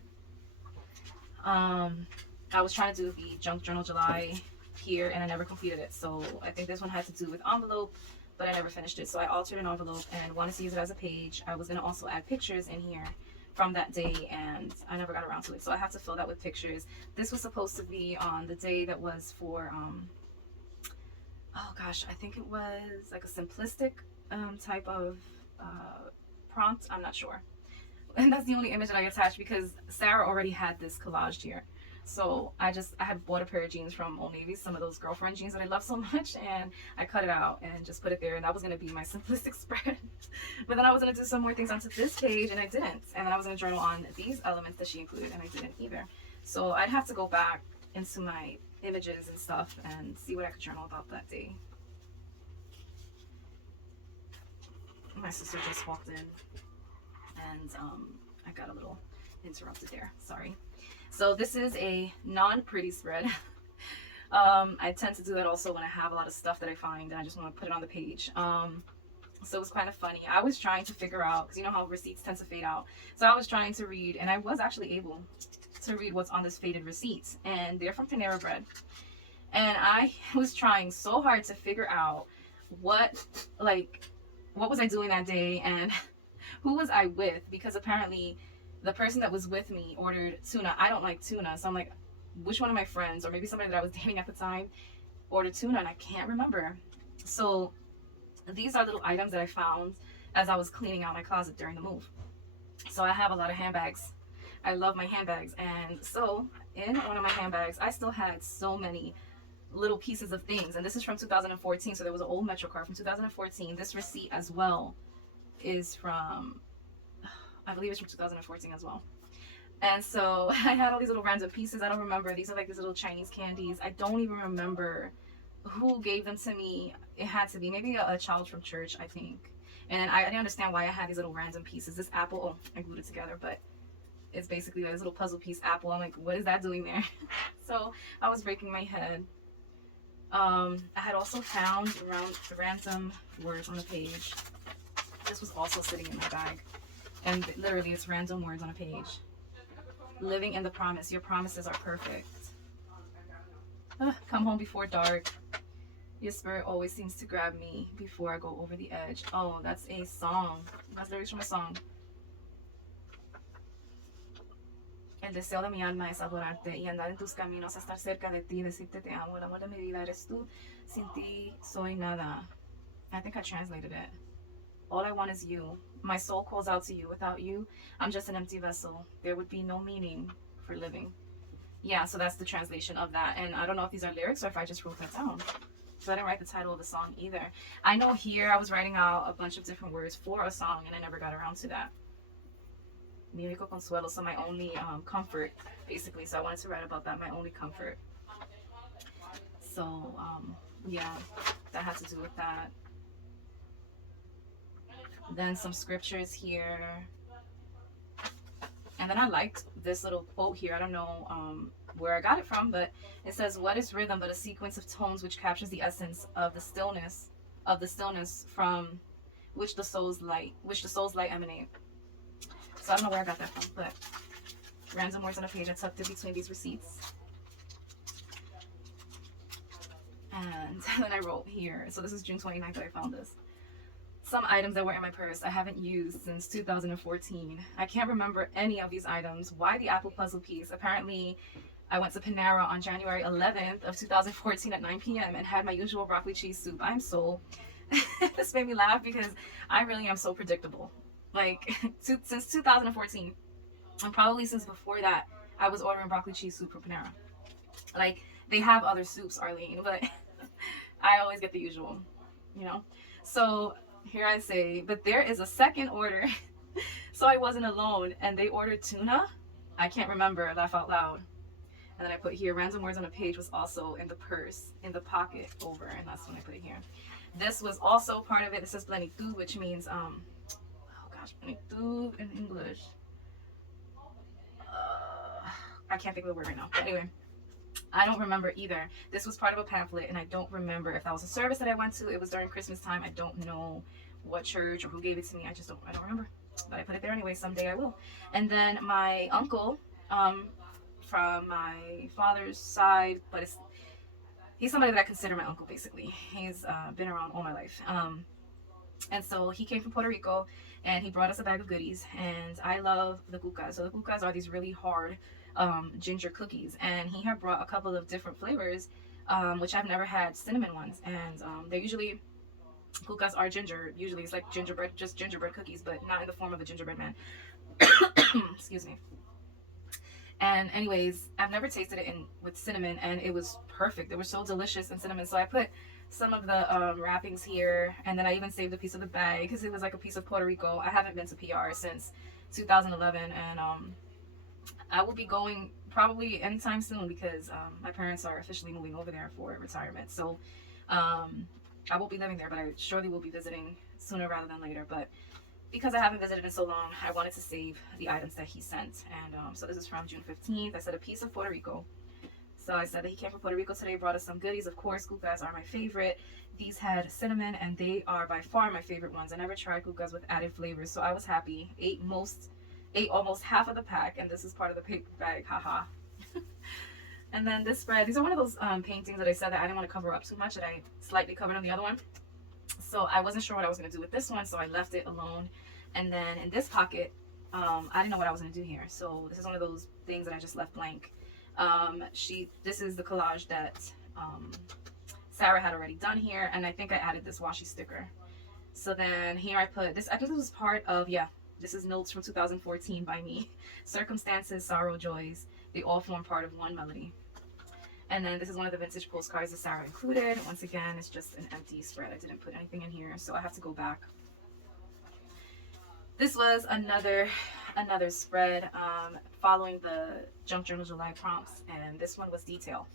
I was trying to do the Junk Journal July here, and I never completed it. So I think this one had to do with envelope, but I never finished it. So I altered an envelope and wanted to use it as a page. I was going to also add pictures in here from that day, and I never got around to it. So I have to fill that with pictures. This was supposed to be on the day that was for, oh gosh, I think it was like a simplistic type of prompt. I'm not sure. And that's the only image that I attached because Sarah already had this collaged here. So I had bought a pair of jeans from Old Navy, some of those girlfriend jeans that I love so much, and I cut it out and just put it there, and that was going to be my simplistic spread. But then I was going to do some more things onto this page, and I didn't. And then I was going to journal on these elements that she included, and I didn't either. So I'd have to go back into my images and stuff and see what I could journal about that day. My sister just walked in, and I got a little interrupted there. Sorry. So this is a non-pretty spread. I tend to do that also when I have a lot of stuff that I find and I just want to put it on the page. So it was kind of funny. I was trying to figure out, because you know how receipts tend to fade out. So I was trying to read, and I was actually able to read what's on this faded receipt. And they're from Panera Bread. And I was trying so hard to figure out what was I doing that day and who was I with, because apparently the person that was with me ordered tuna. I don't like tuna, so I'm like, which one of my friends, or maybe somebody that I was dating at the time, ordered tuna, and I can't remember. So these are little items that I found as I was cleaning out my closet during the move. So I have a lot of handbags. I love my handbags, and so in one of my handbags, I still had so many little pieces of things, and this is from 2014, so there was an old Metro card from 2014. This receipt as well is from, I believe it's from 2014 as well. And so I had all these little random pieces. I don't remember. These are like these little Chinese candies. I don't even remember who gave them to me. It had to be maybe a child from church, I think. And I didn't understand why I had these little random pieces. This apple, oh, I glued it together, but it's basically like this little puzzle piece apple. I'm like, what is that doing there? So I was breaking my head. I had also found random words on the page. This was also sitting in my bag. And literally, it's random words on a page. Living in the promise. Your promises are perfect. Come home before dark. Your spirit always seems to grab me before I go over the edge. Oh, that's a song. That's lyrics from a song. El deseo de mi alma es adorarte y andar en tus caminos, estar cerca de ti, decirte te amo. El amor de mi vida eres tú. Sin ti soy nada. I think I translated it. All I want is you. My soul calls out to you. Without you, I'm just an empty vessel. There would be no meaning for living. Yeah, so that's the translation of that. And I don't know if these are lyrics or if I just wrote that down. So I didn't write the title of the song either. I know here I was writing out a bunch of different words for a song, and I never got around to that. Mi único consuelo, so my only comfort, basically. So I wanted to write about that, my only comfort. So, yeah, that had to do with that. Then some scriptures here. And then I liked this little quote here. I don't know where I got it from, but it says, what is rhythm but a sequence of tones which captures the essence of the stillness from which the soul's light emanate. So I don't know where I got that from, but random words on a page. I tucked it between these receipts. And then I wrote here, so this is June 29th that I found this. Some items that were in my purse I haven't used since 2014. I can't remember any of these items. Why the apple puzzle piece? Apparently, I went to Panera on January 11th of 2014 at 9 p.m. and had my usual broccoli cheese soup. I'm so... This made me laugh because I really am so predictable. Like, since 2014, and probably since before that, I was ordering broccoli cheese soup from Panera. Like, they have other soups, Arlene, but I always get the usual, you know? So... here I say, but there is a second order. So I wasn't alone, and they ordered tuna. I can't remember, laugh out loud. And then I put here, random words on a page was also in the purse, in the pocket over, and that's when I put it here. This was also part of it. It says plenitud, which means, oh gosh, plenitud in English. I can't think of the word right now, but anyway. I don't remember either. This was part of a pamphlet, and I don't remember if that was a service that I went to. It was during Christmas time. I don't know what church or who gave it to me. I don't remember. But I put it there anyway. Someday I will. And then my uncle, from my father's side, but he's somebody that I consider my uncle, basically. He's been around all my life. And so he came from Puerto Rico, and he brought us a bag of goodies. And I love the cucas. So the cucas are these really hard ginger cookies, and he had brought a couple of different flavors, which I've never had, cinnamon ones, and they're usually Cucas are ginger. Usually it's like gingerbread, just gingerbread cookies, but not in the form of a gingerbread man. Excuse me. And anyways, I've never tasted it in with cinnamon, and it was perfect. They were so delicious in cinnamon. So I put some of the wrappings here, and then I even saved a piece of the bag because it was like a piece of Puerto Rico. I haven't been to PR since 2011, and I will be going probably anytime soon because my parents are officially moving over there for retirement. So I won't be living there, but I surely will be visiting sooner rather than later. But because I haven't visited in so long, I wanted to save the items that he sent. And so this is from June 15th. I said a piece of Puerto Rico. So I said that he came from Puerto Rico today, brought us some goodies. Of course, cucas are my favorite. These had cinnamon, and they are by far my favorite ones. I never tried cucas with added flavors, so I was happy. Ate almost half of the pack, and this is part of the paper bag, haha. And then this spread, these are one of those paintings that I said that I didn't want to cover up too much, that I slightly covered on the other one. So I wasn't sure what I was going to do with this one, so I left it alone. And then in this pocket, I didn't know what I was going to do here. So this is one of those things that I just left blank. This is the collage that Sarah had already done here, and I think I added this washi sticker. So then here I put this. I think this was part of, yeah, this is notes from 2014 by me. Circumstances, sorrow, joys, they all form part of one melody. And then this is one of the vintage postcards that Sarah included. Once again, it's just an empty spread. I didn't put anything in here, so I have to go back. This was another spread following the Junk Journal July prompts, and this one was detail.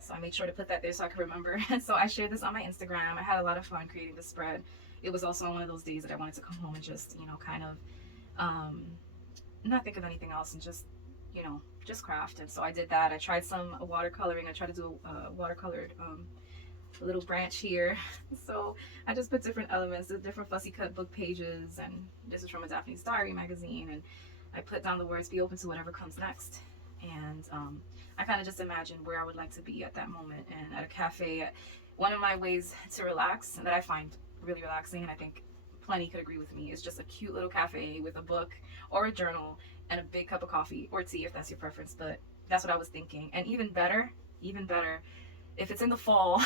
So I made sure to put that there so I could remember. And so I shared this on my Instagram. I had a lot of fun creating this spread. It was also one of those days that I wanted to come home and just, you know, kind of not think of anything else and just, you know, just craft. And so I did that. I tried some watercoloring. I tried to do a watercolored little branch here. So I just put different elements, the different fussy cut book pages, and this is from a Daphne's Diary magazine, and I put down the words, be open to whatever comes next. And I kind of just imagined where I would like to be at that moment, and at a cafe. One of my ways to relax that I find really relaxing, and I think plenty could agree with me, is just a cute little cafe with a book or a journal and a big cup of coffee or tea if that's your preference. But that's what I was thinking. And even better if it's in the fall,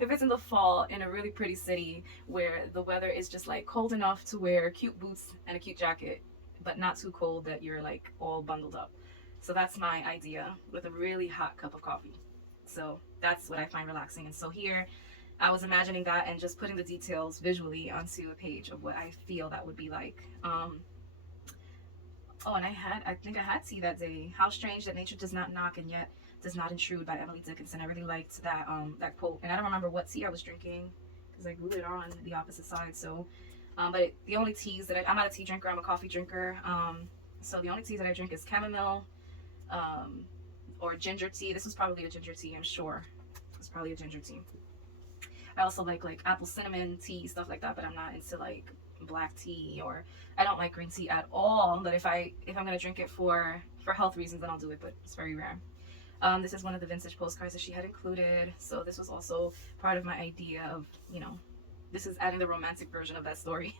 if it's in the fall in a really pretty city where the weather is just like cold enough to wear cute boots and a cute jacket, but not too cold that you're like all bundled up. So that's my idea, with a really hot cup of coffee. So that's what I find relaxing. And so here I was imagining that and just putting the details visually onto a page of what I feel that would be like. Oh, and I think I had tea that day. How strange that nature does not knock and yet does not intrude, by Emily Dickinson. I really liked that that quote, and I don't remember what tea I was drinking because I glued it on the opposite side. So, but the only teas that I'm not a tea drinker. I'm a coffee drinker. So the only teas that I drink is chamomile, or ginger tea. This was probably a ginger tea. I'm sure it's probably a ginger tea. I also like apple cinnamon tea, stuff like that. But I'm not into like black tea, or I don't like green tea at all. But if I'm gonna drink it for health reasons, then I'll do it. But it's very rare. This is one of the vintage postcards that she had included. So this was also part of my idea of, you know, this is adding the romantic version of that story,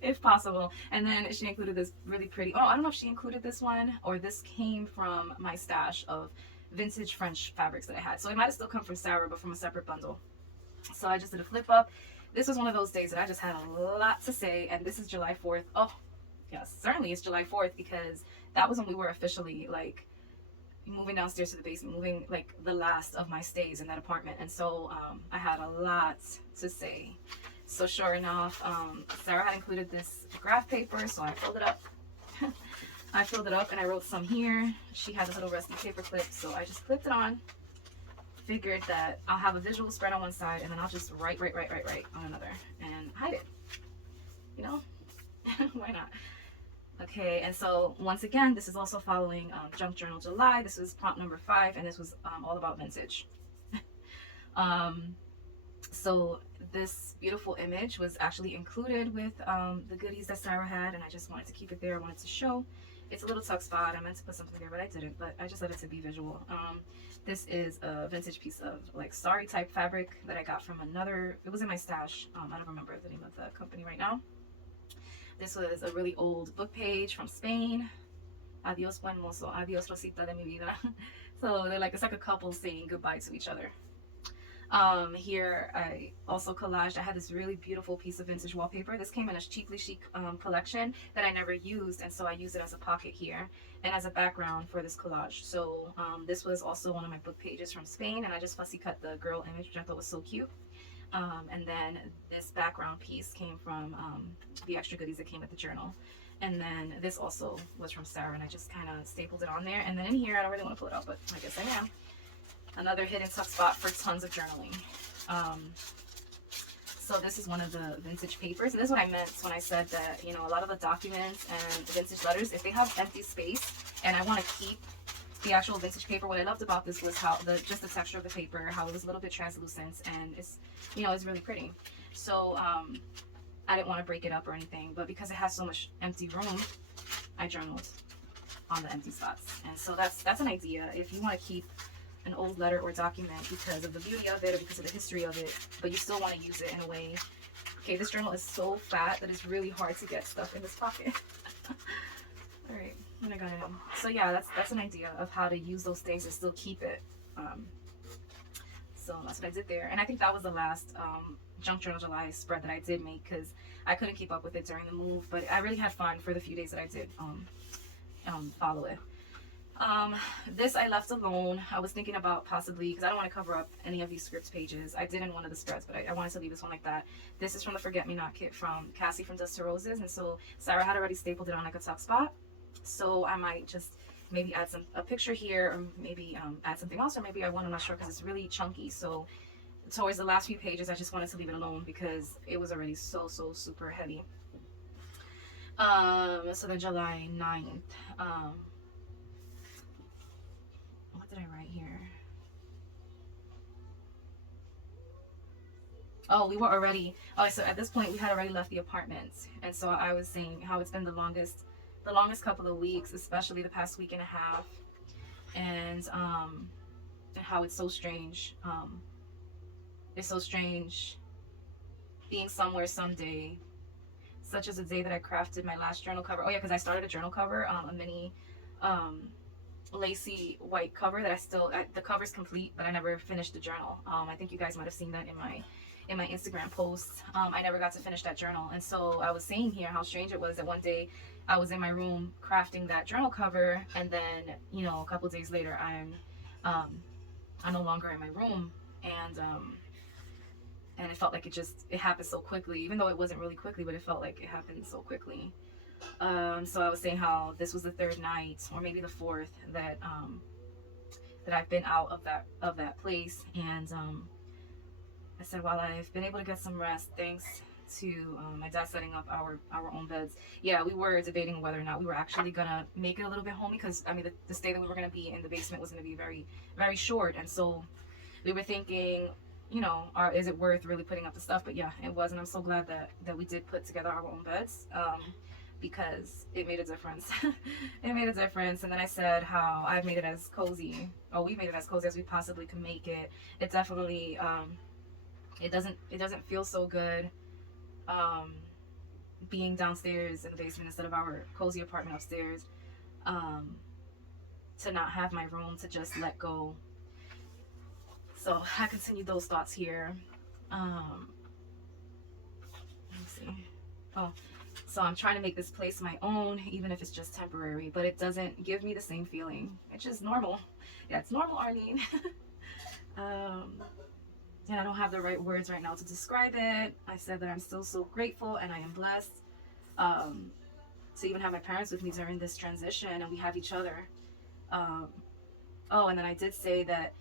if possible. And then she included this really pretty, oh, I don't know if she included this one or this came from my stash of vintage French fabrics that I had. So it might have still come from Sarah, but from a separate bundle. So I just did a flip up. This was one of those days that I just had a lot to say. And this is July 4th. Oh, yes, certainly it's July 4th because that was when we were officially like moving downstairs to the basement, moving like the last of my stays in that apartment. And so I had a lot to say. So sure enough, Sarah had included this graph paper, so I filled it up. I filled it up and I wrote some here. She had a little rusty paper clip, so I just clipped it on. Figured that I'll have a visual spread on one side and then I'll just write on another and hide it. You know, why not? Okay, and so once again, this is also following Junk Journal July. This was prompt number 5, and this was all about vintage. So this beautiful image was actually included with the goodies that Sarah had, and I just wanted to keep it there. I wanted to show. It's a little tuck spot. I meant to put something there, but I didn't. But I just let it to be visual. This is a vintage piece of like sari type fabric that I got from another. It was in my stash. I don't remember the name of the company right now. This was a really old book page from Spain. Adios buen mozo, adios rosita de mi vida. So they're like, it's like a couple saying goodbye to each other. Here I also collaged. I had this really beautiful piece of vintage wallpaper. This came in a cheaply chic collection that I never used, and so I used it as a pocket here and as a background for this collage. So this was also one of my book pages from Spain, and I just fussy cut the girl image, which I thought was so cute. And then this background piece came from the extra goodies that came with the journal. And then this also was from Sarah, and I just kind of stapled it on there. And then in here, I don't really want to pull it out, but I guess I am. Another hidden tuck spot for tons of journaling. So this is one of the vintage papers. And this is what I meant when I said that, you know, a lot of the documents and the vintage letters, if they have empty space and I want to keep the actual vintage paper, what I loved about this was how just the texture of the paper, how it was a little bit translucent, and it's, you know, it's really pretty. So I didn't want to break it up or anything, but because it has so much empty room, I journaled on the empty spots. And so that's an idea. If you want to keep an old letter or document because of the beauty of it or because of the history of it, but you still want to use it in a way. Okay, this journal is so fat that it's really hard to get stuff in this pocket. All right, and I got it in. So yeah, that's an idea of how to use those things and still keep it. So that's what I did there, and I think that was the last Junk Journal July spread that I did make because I couldn't keep up with it during the move, but I really had fun for the few days that I did follow it. This I left alone. I was thinking about possibly, because I don't want to cover up any of these scripts pages. I did in one of the spreads, but I wanted to leave this one like that. This is from the Forget Me Not kit from Cassie from Dust to Roses, and so Sarah had already stapled it on like a tuck spot. So I might just maybe add a picture here, or maybe add something else, or maybe I'm not sure because it's really chunky. So towards the last few pages, I just wanted to leave it alone because it was already so super heavy. So then July 9th. What did I write here? Oh, we were already, so at this point we had already left the apartment. And so I was saying how it's been the longest couple of weeks, especially the past week and a half. And how it's so strange. It's so strange being somewhere someday, such as the day that I crafted my last journal cover. Oh yeah, because I started a journal cover, a mini lacy white cover that the cover's complete, but I never finished the journal. I think you guys might have seen that in my Instagram post. I never got to finish that journal, and so I was saying here how strange it was that one day I was in my room crafting that journal cover, and then, you know, a couple days later I'm no longer in my room, and it felt like it happened so quickly, even though it wasn't really quickly, but it felt like it happened so quickly. So I was saying how this was the third night, or maybe the fourth, that I've been out of that place, and I said, while I've been able to get some rest thanks to my dad setting up our own beds. Yeah, we were debating whether or not we were actually gonna make it a little bit homey, because I mean the stay that we were gonna be in the basement was gonna be very very short, and so we were thinking, you know, is it worth really putting up the stuff? But yeah, it was, and I'm so glad that we did put together our own beds. Because it made a difference. It made a difference. And then I said how I've made it as cozy, or we made it as cozy as we possibly can make it. It definitely it doesn't feel so good being downstairs in the basement instead of our cozy apartment upstairs, to not have my room to just let go. So I continued those thoughts here. Let me see. Oh, so I'm trying to make this place my own, even if it's just temporary, but it doesn't give me the same feeling. It's just normal. Yeah, it's normal, Arlene. And I don't have the right words right now to describe it. I said that I'm still so grateful and I am blessed to even have my parents with me during this transition, and we have each other. Oh, and then I did say that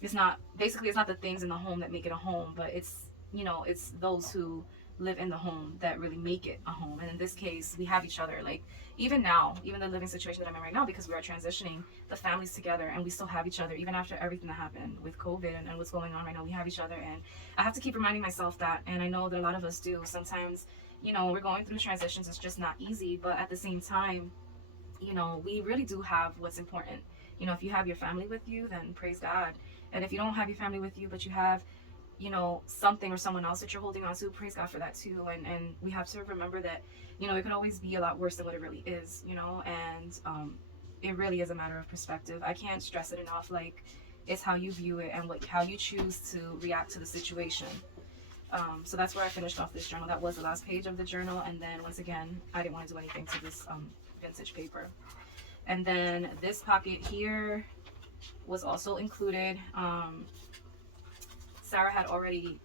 it's not the things in the home that make it a home, but it's, you know, it's those who live in the home that really make it a home. And in this case, we have each other. Like, even now, even the living situation that I'm in right now, because we are transitioning, the family's together and we still have each other, even after everything that happened with COVID and what's going on right now. We have each other, and I have to keep reminding myself that, and I know that a lot of us do. Sometimes, you know, we're going through transitions, it's just not easy, but at the same time, you know, we really do have what's important. You know, if you have your family with you, then praise God. And if you don't have your family with you, but you have, you know, something or someone else that you're holding on to, praise God for that too. And we have to remember that, you know, it could always be a lot worse than what it really is, you know, and it really is a matter of perspective. I can't stress it enough. Like, It's how you view it and how you choose to react to the situation. So that's where I finished off this journal. That was the last page of the journal. And then once again, I didn't want to do anything to this vintage paper. And then this pocket here was also included. Sarah had already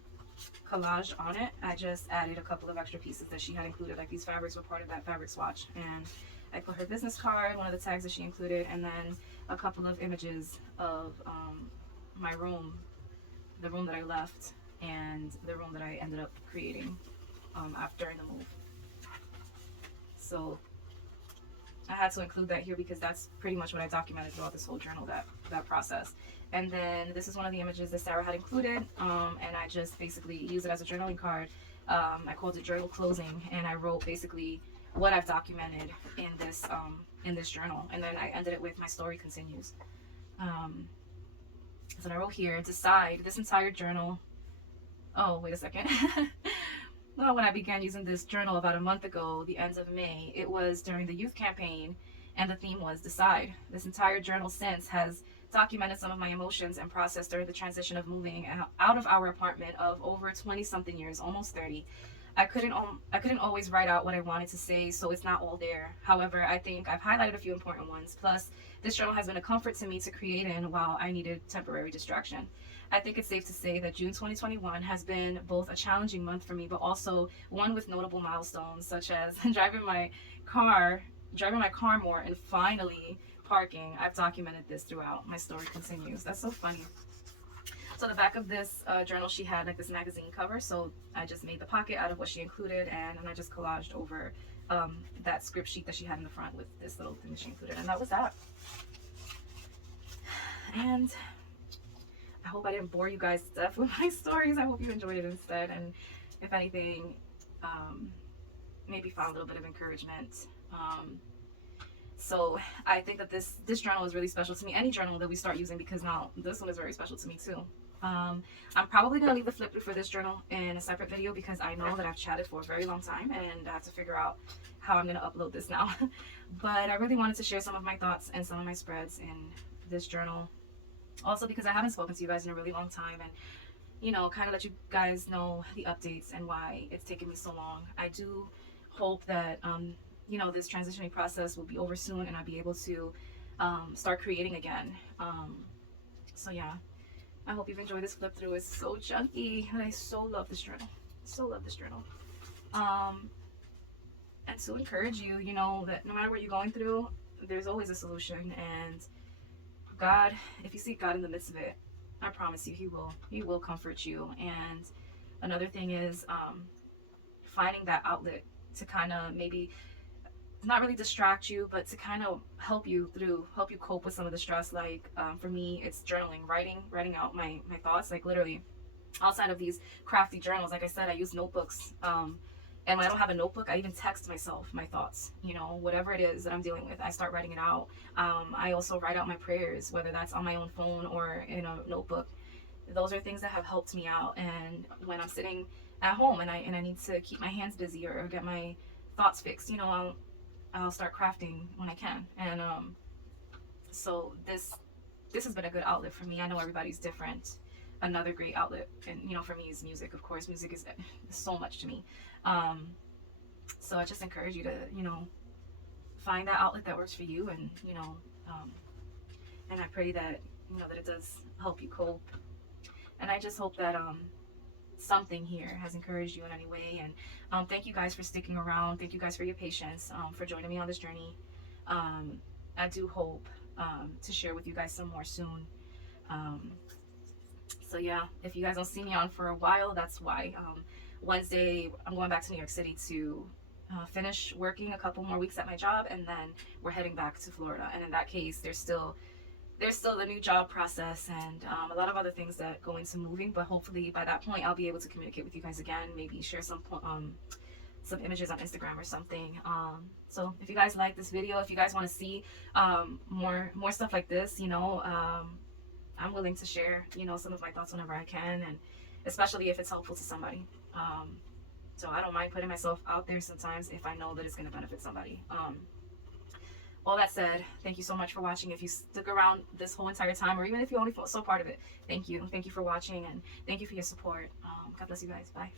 collaged on it. I just added a couple of extra pieces that she had included, like these fabrics were part of that fabric swatch, and I put her business card, one of the tags that she included, and then a couple of images of my room, the room that I left and the room that I ended up creating after the move. So I had to include that here because that's pretty much what I documented throughout this whole journal, that process. And then this is one of the images that Sarah had included, and I just basically used it as a journaling card. I called it journal closing, and I wrote basically what I've documented in this journal, and then I ended it with my story continues. So I wrote here, decide this entire journal. Oh, wait a second. Well, when I began using this journal about a month ago, the end of May, it was during the youth campaign, and the theme was decide. This entire journal since has documented some of my emotions and process during the transition of moving out of our apartment of over 20 something years, almost 30. I couldn't always write out what I wanted to say, so it's not all there. However, I think I've highlighted a few important ones. Plus, this journal has been a comfort to me to create in while I needed temporary distraction. I think it's safe to say that June 2021 has been both a challenging month for me, but also one with notable milestones, such as driving my car more, and finally parking. I've documented this throughout. My story continues. That's so funny. So the back of this journal, she had like this magazine cover, so I just made the pocket out of what she included, and I just collaged over that script sheet that she had in the front with this little thing that she included, and that was that. And I hope I didn't bore you guys to death with my stories. I hope you enjoyed it instead, and if anything, maybe found a little bit of encouragement. So I think that this journal is really special to me. Any journal that we start using, because now this one is very special to me too. I'm probably going to leave the flip through for this journal in a separate video because I know that I've chatted for a very long time and I have to figure out how I'm going to upload this now. But I really wanted to share some of my thoughts and some of my spreads in this journal. Also because I haven't spoken to you guys in a really long time, and you know, kind of let you guys know the updates and why it's taken me so long. I do hope that you know, this transitioning process will be over soon and I'll be able to start creating again. So yeah, I hope you've enjoyed this flip through. It's so chunky and I so love this journal. So love this journal. And to encourage you, you know, that no matter what you're going through, there's always a solution, and God, if you seek God in the midst of it, I promise you he will comfort you. And another thing is finding that outlet to kind of maybe not really distract you, but to kind of help you cope with some of the stress. Like for me, it's journaling, writing out my thoughts. Like literally, outside of these crafty journals, like I said, I use notebooks. And when I don't have a notebook, I even text myself my thoughts. You know, whatever it is that I'm dealing with, I start writing it out. I also write out my prayers, whether that's on my own phone or in a notebook. Those are things that have helped me out. And when I'm sitting at home and I need to keep my hands busy or get my thoughts fixed, you know, I'll start crafting when I can. And so this has been a good outlet for me. I know everybody's different. Another great outlet, and you know, for me is music. Of course, music is so much to me. So I just encourage you to, you know, find that outlet that works for you, and you know, and I pray that, you know, that it does help you cope. And I just hope that something here has encouraged you in any way. And thank you guys for sticking around. Thank you guys for your patience, for joining me on this journey. I do hope to share with you guys some more soon. So yeah, if you guys don't see me on for a while, that's why. Wednesday, I'm going back to New York City to finish working a couple more weeks at my job, and then we're heading back to Florida. And in that case, there's still the new job process and a lot of other things that go into moving. But hopefully by that point, I'll be able to communicate with you guys again. Maybe share some images on Instagram or something. So if you guys like this video, if you guys want to see more stuff like this, you know, I'm willing to share, you know, some of my thoughts whenever I can, and especially if it's helpful to somebody. So I don't mind putting myself out there sometimes if I know that it's going to benefit somebody. all that said, thank you so much for watching. If you stuck around this whole entire time, or even if you only saw part of it, thank you. Thank you for watching, and thank you for your support. God bless you guys. Bye.